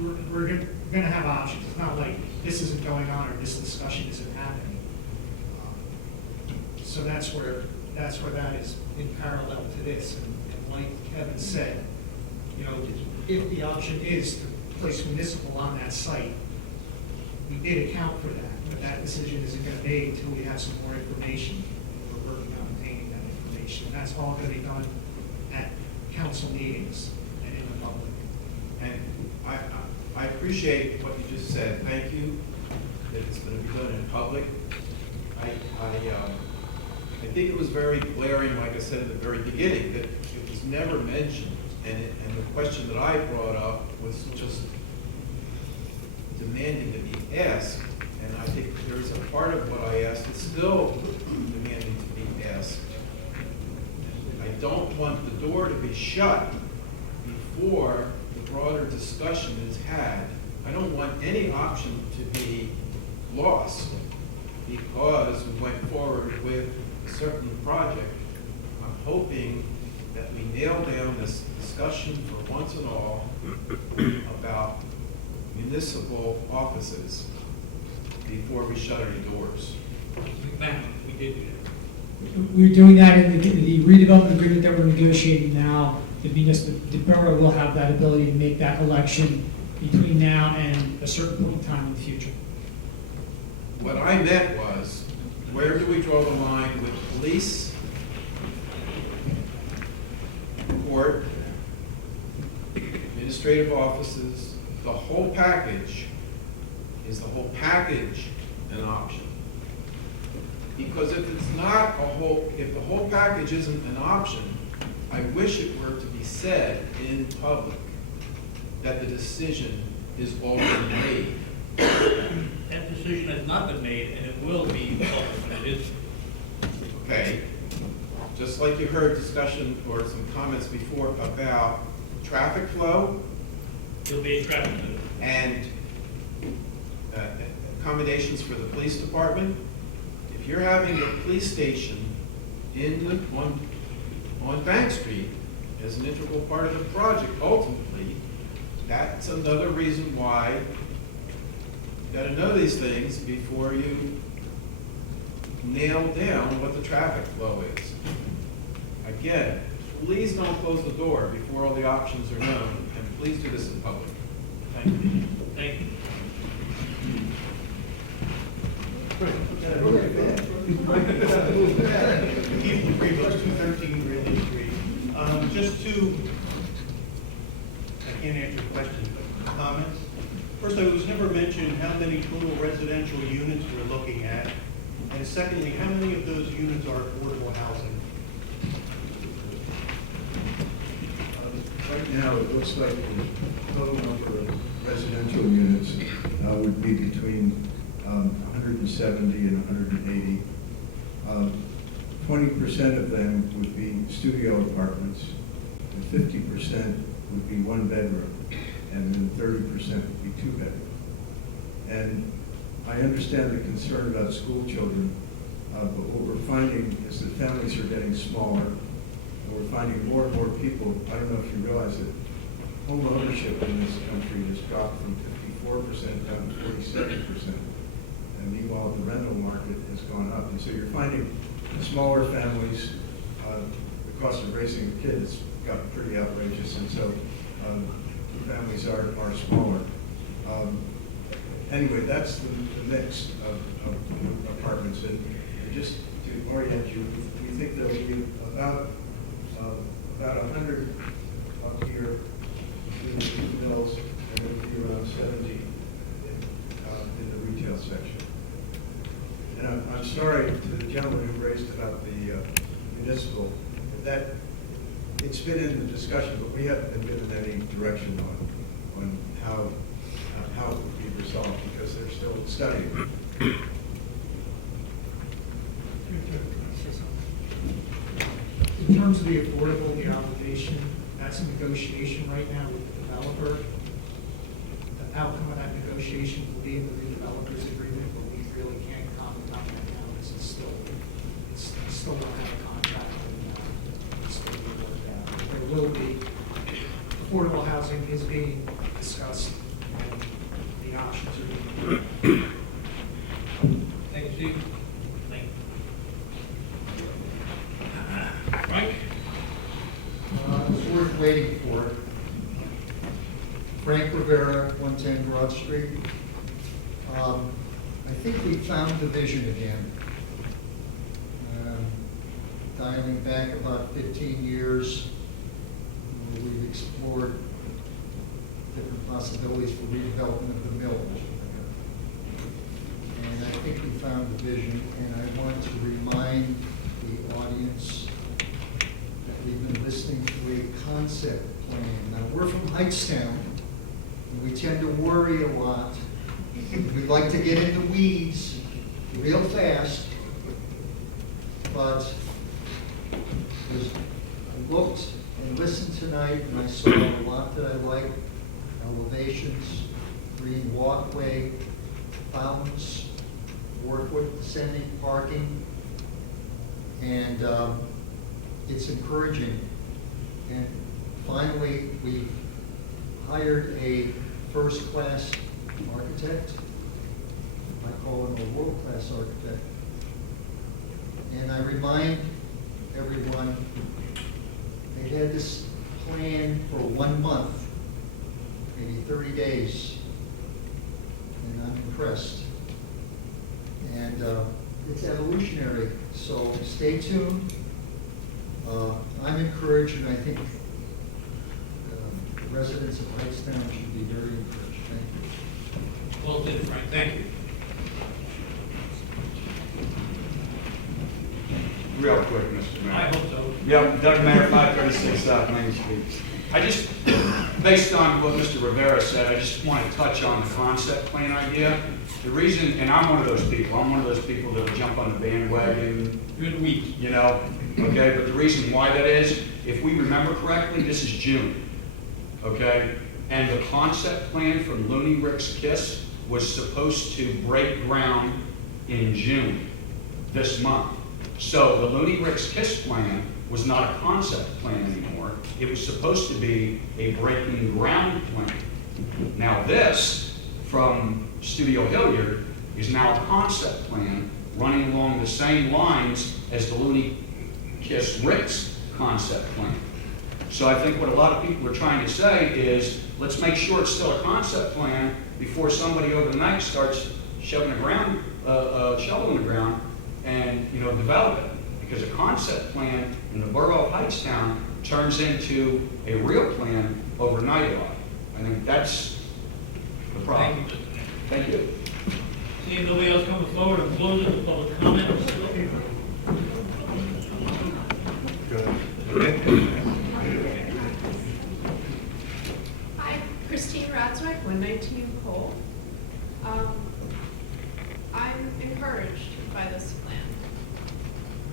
We're going to have options. It's not like this isn't going on or this discussion isn't happening. So that's where that is in parallel to this. And like Kevin said, you know, if the option is to place municipal on that site, we did account for that, but that decision isn't going to be made until we have some more information. We're working on obtaining that information. That's all going to be done at council meetings and in the public. And I appreciate what you just said. Thank you that it's going to be done in public. I think it was very glaring, like I said at the very beginning, that it was never mentioned. And the question that I brought up was just demanding to be asked, and I think there's a part of what I asked that's still demanding to be asked. I don't want the door to be shut before the broader discussion is had. I don't want any option to be lost because we went forward with a certain project. I'm hoping that we nail down this discussion for once and all about municipal offices before we shut any doors. We did do that. We're doing that in the redevelopment agreement that we're negotiating now. The borough will have that ability to make that election between now and a certain point in time in the future. What I meant was, where do we draw the line with police, court, administrative offices, the whole package? Is the whole package an option? Because if it's not if the whole package isn't an option, I wish it were to be said in public that the decision is already made. That decision has not been made, and it will be when it is. Okay, just like you heard discussion or some comments before about traffic flow It'll be a traffic study. and accommodations for the police department. If you're having the police station on Bank Street as an integral part of the project, ultimately, that's another reason why you gotta know these things before you nail down what the traffic flow is. Again, please don't close the door before all the options are known, and please do this in public. Thank you. Thank you. Keith Freebooks, 213 Ridley Street. Just two, I can't answer your question, but comments. First, it was never mentioned how many total residential units we're looking at. And secondly, how many of those units are affordable housing? Right now, it looks like the total number of residential units would be between 170 and 180. 20% of them would be studio apartments, and 50% would be one bedroom, and then 30% would be two bedroom. And I understand the concern about school children, but what we're finding is that families are getting smaller, and we're finding more and more people. I don't know if you realize that home ownership in this country has dropped from 54% down to 47%. And meanwhile, the rental market has gone up. And so you're finding smaller families, the cost of raising a kid has gotten pretty outrageous, and so families are smaller. Anyway, that's the mix of apartments. And just to orient you, we think there'll be about 100 up here in the two mills, and there'll be around 70 in the retail section. And I'm sorry to the gentleman who raised about the municipal, that it's been in the discussion, but we haven't been given any direction on how it would be resolved, because they're still studying. In terms of the affordable, the obligation, that's a negotiation right now with the developer. The outcome of that negotiation will be in the redevelopers agreement, but we really can't comment on that now because it's still not in a contract and it's still being worked out. There will be, affordable housing is being discussed and the options are being. Thank you, Steve. Thank you. Frank? It's worth waiting for. Frank Rivera, 110 Broad Street. I think we found the vision again. Dialing back about 15 years, we've explored different possibilities for redevelopment of the mill. And I think we found the vision, and I want to remind the audience that we've been listening to a concept plan. Now, we're from Hightstown, and we tend to worry a lot we'd like to get in the weeds real fast, but I looked and listened tonight, and I saw a lot that I like: elevations, green walkway, fountains, 4-foot descending parking, and it's encouraging. And finally, we hired a first-class architect. I call him a world-class architect. And I remind everyone, they had this plan for 1 month, maybe 30 days, and I'm impressed. And it's evolutionary, so stay tuned. I'm encouraged, and I think the residents of Hightstown should be very encouraged. Thank you. Well done, Frank, thank you. Real quick, Mr. Mayor. I hope so. Yeah, Doug Mayer, 536 South Main Street. I just, based on what Mr. Rivera said, I just want to touch on the concept plan idea. The reason, and I'm one of those people that will jump on the bandwagon. Good week. You know, okay, but the reason why that is, if we remember correctly, this is June, okay? And the concept plan from Looney Rick's Kiss was supposed to break ground in June, this month. So the Looney Rick's Kiss plan was not a concept plan anymore. It was supposed to be a breaking ground plan. Now this, from Studio Hilliard, is now a concept plan running along the same lines as the Looney Kiss Rick's concept plan. So I think what a lot of people are trying to say is, let's make sure it's still a concept plan before somebody overnight starts shoving a shovel in the ground and, you know, develop it. Because a concept plan in the borough of Hightstown turns into a real plan overnight. I think that's the problem. Thank you. Seeing nobody else coming forward, I'm closing the public comments. Hi, Christine Ratzwick, 119 Cole. I'm encouraged by this plan.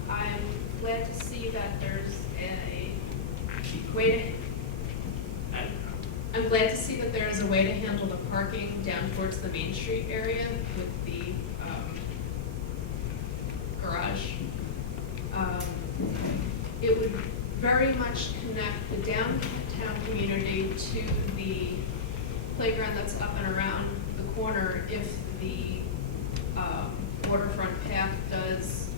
I'm glad to see that there's a way to, I'm glad to see that there is a way to handle the parking down towards the Main Street area with the garage. It would very much connect the downtown community to the playground that's up and around the corner if the waterfront path does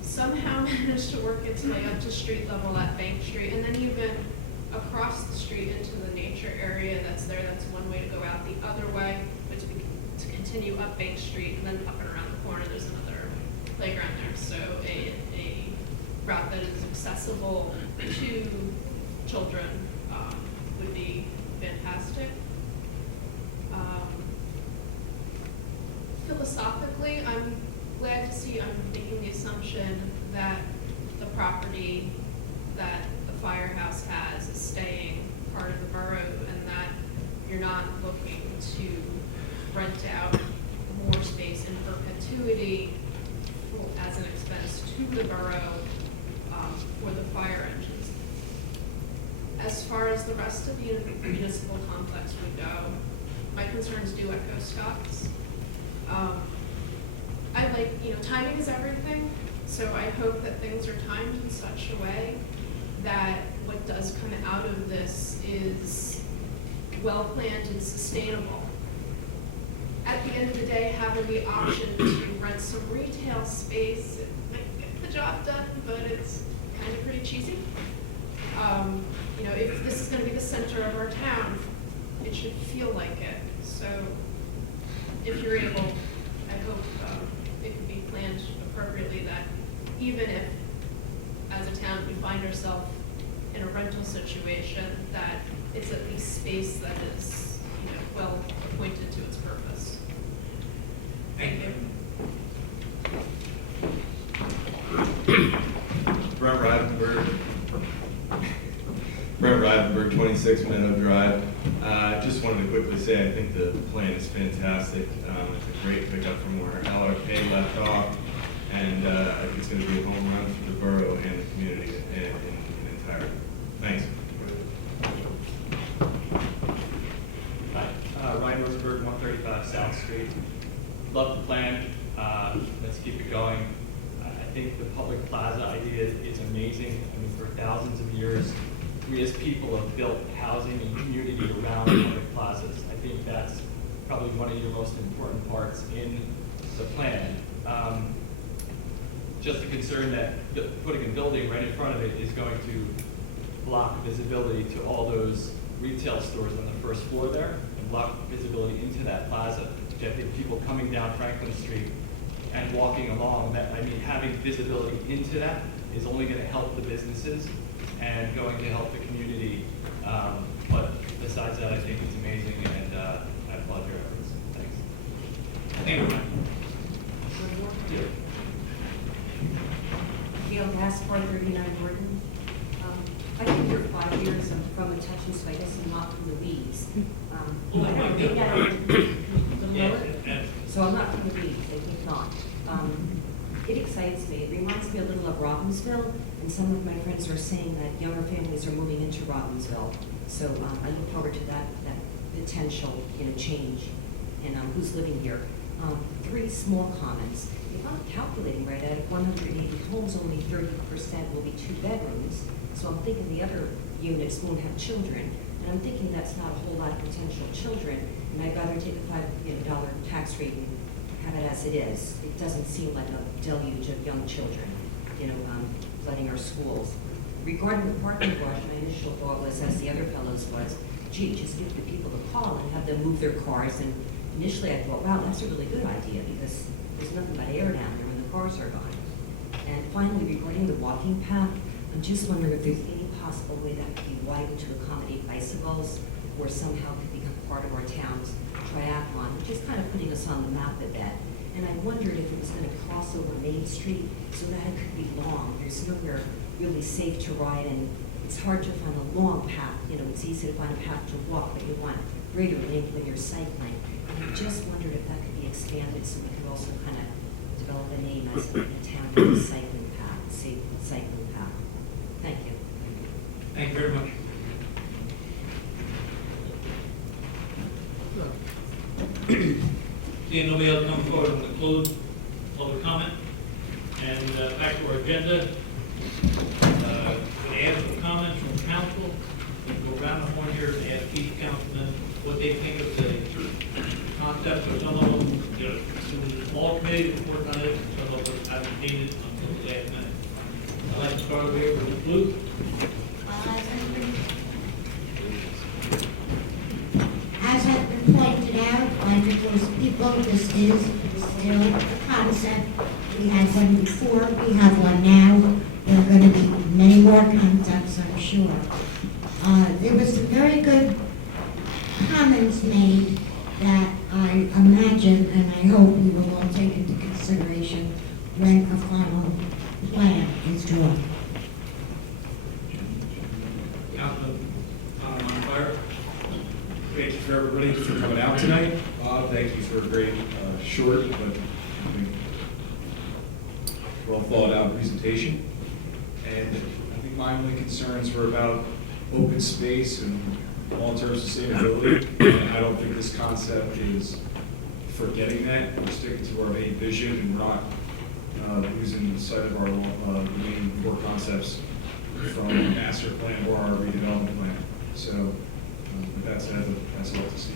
somehow manage to work its way up to street level at Bank Street, and then even across the street into the nature area that's there. That's one way to go out. The other way would be to continue up Bank Street and then up and around the corner there's another playground there. So a route that is accessible to children would be fantastic. Philosophically, I'm glad to see, I'm making the assumption that the property that the firehouse has is staying part of the borough, and that you're not looking to rent out more space in perpetuity as an expense to the borough for the fire engines. As far as the rest of the municipal complex would go, my concerns do echo Scott's. I like, timing is everything, so I hope that things are timed in such a way that what does come out of this is well-planned and sustainable. At the end of the day, having the option to rent some retail space, it might get the job done, but it's kind of pretty cheesy. If this is going to be the center of our town, it should feel like it. So if you're able, I hope it can be planned appropriately that even if, as a town, we find ourselves in a rental situation, that it's at least space that is, well appointed to its purpose. Thank you. Brent Rivenberg, 26 Meadow Drive. just wanted to quickly say I think the plan is fantastic. It's a great pickup from where LRK left off, and I think it's going to be a home run for the borough and the community in entirety. Thanks. Hi, Ryan Rosenberg, 135 South Street. Love the plan. Let's keep it going. I think the public plaza idea is amazing. I mean, for thousands of years, we as people have built housing and community around public plazas. I think that's probably one of your most important parts in the plan. Just a concern that putting a building right in front of it is going to block visibility to all those retail stores on the first floor there and block visibility into that plaza. I think people coming down Franklin Street and walking along, that, I mean, having visibility into that is only going to help the businesses and going to help the community. But besides that, I think it's amazing, and I applaud your efforts. Thanks. Thank you. Gail Gaspar, 39 Gordon. I've been here 5 years. I'm from Metuchen, so I guess I'm not from the weeds. I don't think that I'm so I'm not from the weeds. I think not. It excites me. It reminds me a little of Robbinsville, and some of my friends are saying that younger families are moving into Robbinsville. So I look forward to that potential, change in who's living here. 3 small comments. If I'm calculating right, out of 180 homes, only 30% will be 2 bedrooms. So I'm thinking the other units won't have children. And I'm thinking that's not a whole lot of potential children. And I'd rather take a $5 tax rate and have it as it is. It doesn't seem like a deluge of young children, flooding our schools. Regarding the parking garage, my initial thought was, as the other fellows was, gee, just give the people a call and have them move their cars. And initially I thought, wow, that's a really good idea because there's nothing but air down there when the cars are gone. And finally, regarding the walking path, I'm just wondering if there's any possible way that could be widened to accommodate bicycles or somehow could become part of our town's triathlon, which is kind of putting us on the map a bit. And I wondered if it was going to cross over Main Street so that it could be long. There's nowhere really safe to ride, and it's hard to find a long path. It's easy to find a path to walk, but you want greater length when you're cycling. And I just wondered if that could be expanded so we could also kind of develop a name as a town with a cycling path, safe cycling path. Thank you. Thank you very much. Seeing nobody else come forward, I'm going to close public comment. And back to our agenda. We ask for comments from council. We go around the horn here and ask each councilman what they think of the concepts of some of them. There was a small committee report on it, and some of us haven't seen it until the last minute. I'd like to start over here with Luke. As has been pointed out by numerous people, this is still a concept. We had one before, we have one now. There are going to be many more concepts, I'm sure. There was some very good comments made that I imagine and I hope we will all take into consideration when a final plan is drawn. Thank you for everybody for coming out tonight. Thank you for a great, short, but I think well thought out presentation. And I think my only concerns were about open space and long-term sustainability. And I don't think this concept is forgetting that. We're sticking to our main vision and we're not losing sight of our main core concepts from the master plan or our redevelopment plan. So with that said, that's all to see.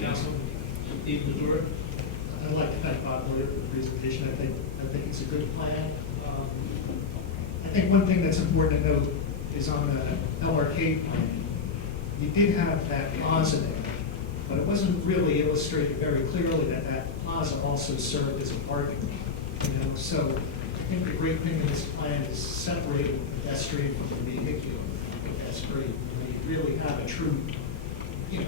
Council, Steve Missouri. I'd like to thank Bob Moyer for the presentation. I think it's a good plan. I think one thing that's important to note is on the LRK plan, you did have that plaza there, but it wasn't really illustrated very clearly that that plaza also served as a parking. So I think the great thing in this plan is separating the pedestrian from the vehicular. I think that's great. You really have a true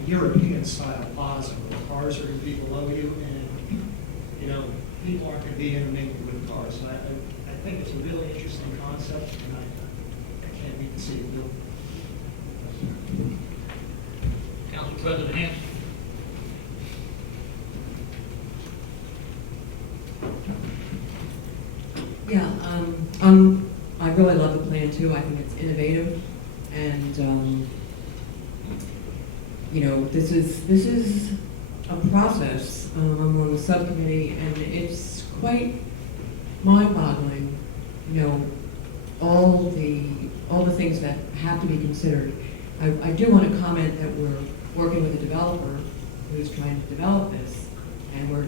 European-style plaza where the cars are going to be below you, and people aren't going to be intermingled with cars. And I think it's a really interesting concept, and I can't wait to see it built. President Hanson. Yeah, I really love the plan too. I think it's innovative, and you know, this is a process. I'm on the subcommittee, and it's quite mind-boggling. You know, all the things that have to be considered. I do want to comment that we're working with a developer who's trying to develop this, and we're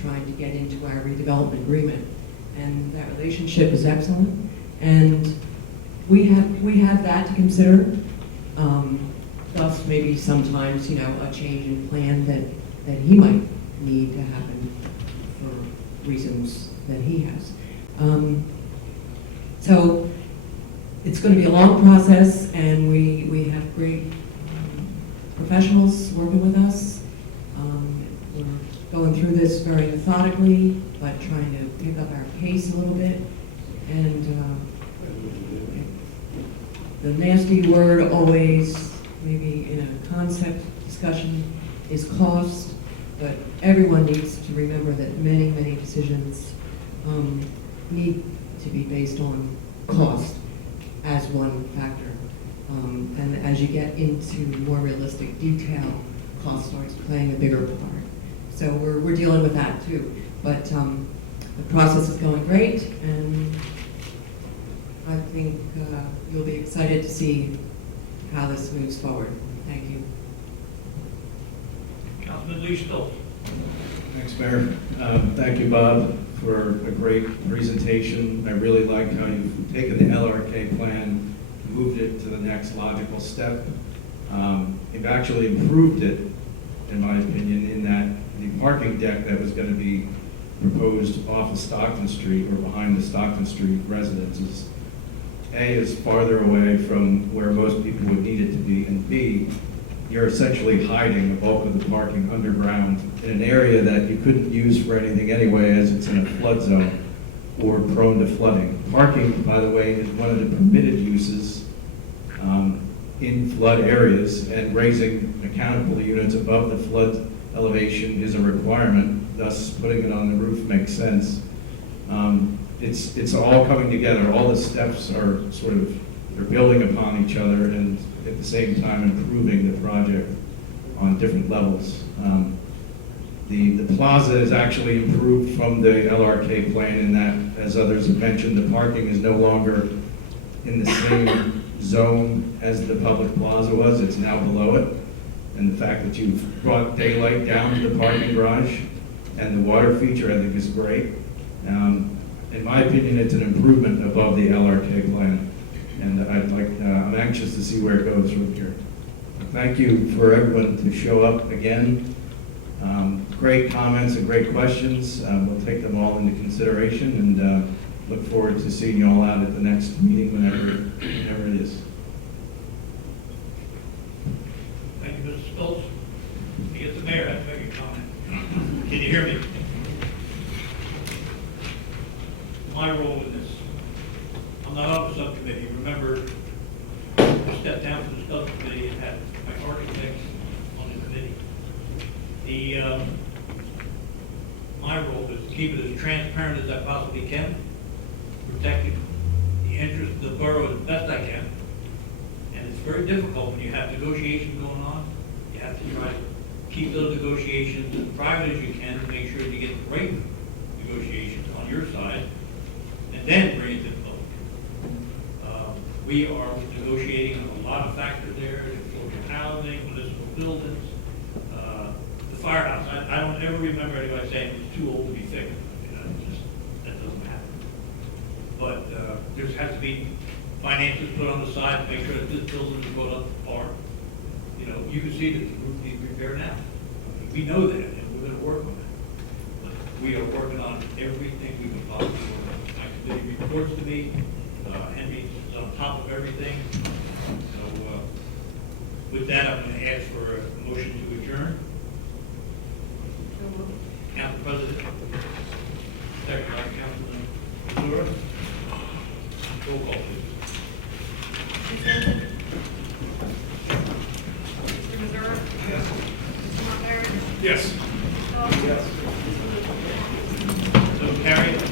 trying to get into our redevelopment agreement. And that relationship is excellent, and we have that to consider. Thus, maybe sometimes, you know, a change in plan that he might need to happen for reasons that he has. So it's going to be a long process, and we have great professionals working with us. We're going through this very methodically, but trying to pick up our pace a little bit. And the nasty word always, maybe in a concept discussion, is cost, but everyone needs to remember that many, many decisions need to be based on cost as one factor. And as you get into more realistic detail, cost starts playing a bigger part. So we're dealing with that too. But the process is going great, and I think you'll be excited to see how this moves forward. Thank you. Councilman Lee Stoltz. Thanks, Mayor. Thank you, Bob, for a great presentation. I really like how you've taken the LRK plan, moved it to the next logical step. You've actually improved it, in my opinion, in that the parking deck that was going to be proposed off of Stockton Street or behind the Stockton Street residences, A, is farther away from where most people would need it to be, and B, you're essentially hiding the bulk of the parking underground in an area that you couldn't use for anything anyway, as it's in a flood zone or prone to flooding. Parking, by the way, is one of the permitted uses in flood areas, and raising accountable units above the flood elevation is a requirement, thus putting it on the roof makes sense. It's all coming together. All the steps are they're building upon each other, and at the same time improving the project on different levels. The plaza is actually improved from the LRK plan in that, as others have mentioned, the parking is no longer in the same zone as the public plaza was. It's now below it. And the fact that you've brought daylight down to the parking garage and the water feature, I think, is great. In my opinion, it's an improvement above the LRK plan, and I'm anxious to see where it goes from here. Thank you for everyone to show up again. Great comments and great questions. We'll take them all into consideration, and look forward to seeing you all out at the next meeting whenever it is. Thank you, Mr. Stoltz. I guess the mayor has to make a comment. Can you hear me? My role in this, I'm not on the subcommittee. Remember, I stepped down from the subcommittee and had my architects on the committee. My role is to keep it as transparent as I possibly can, protecting the interest of the borough as best I can. And it's very difficult when you have negotiations going on. You have to try to keep those negotiations as private as you can to make sure you get the right negotiations on your side, and then bring it to the public. We are negotiating on a lot of factors there, social housing, municipal buildings, the firehouse. I don't ever remember anybody saying it's too old to be fixed. That doesn't happen. But there has to be finances put on the side to make sure that this building is brought up to par. You know, you can see that the roof needs repaired now. We know that, and we're going to work on it. But we are working on everything we can possibly work on. My committee reports to me. Henry's on top of everything. So with that, I'm going to ask for a motion to adjourn. Council President. Second by Councilman Mazur. Roll call, please. Mr. Mazur? Yes. Montgomery. Yes. Yes. So carried.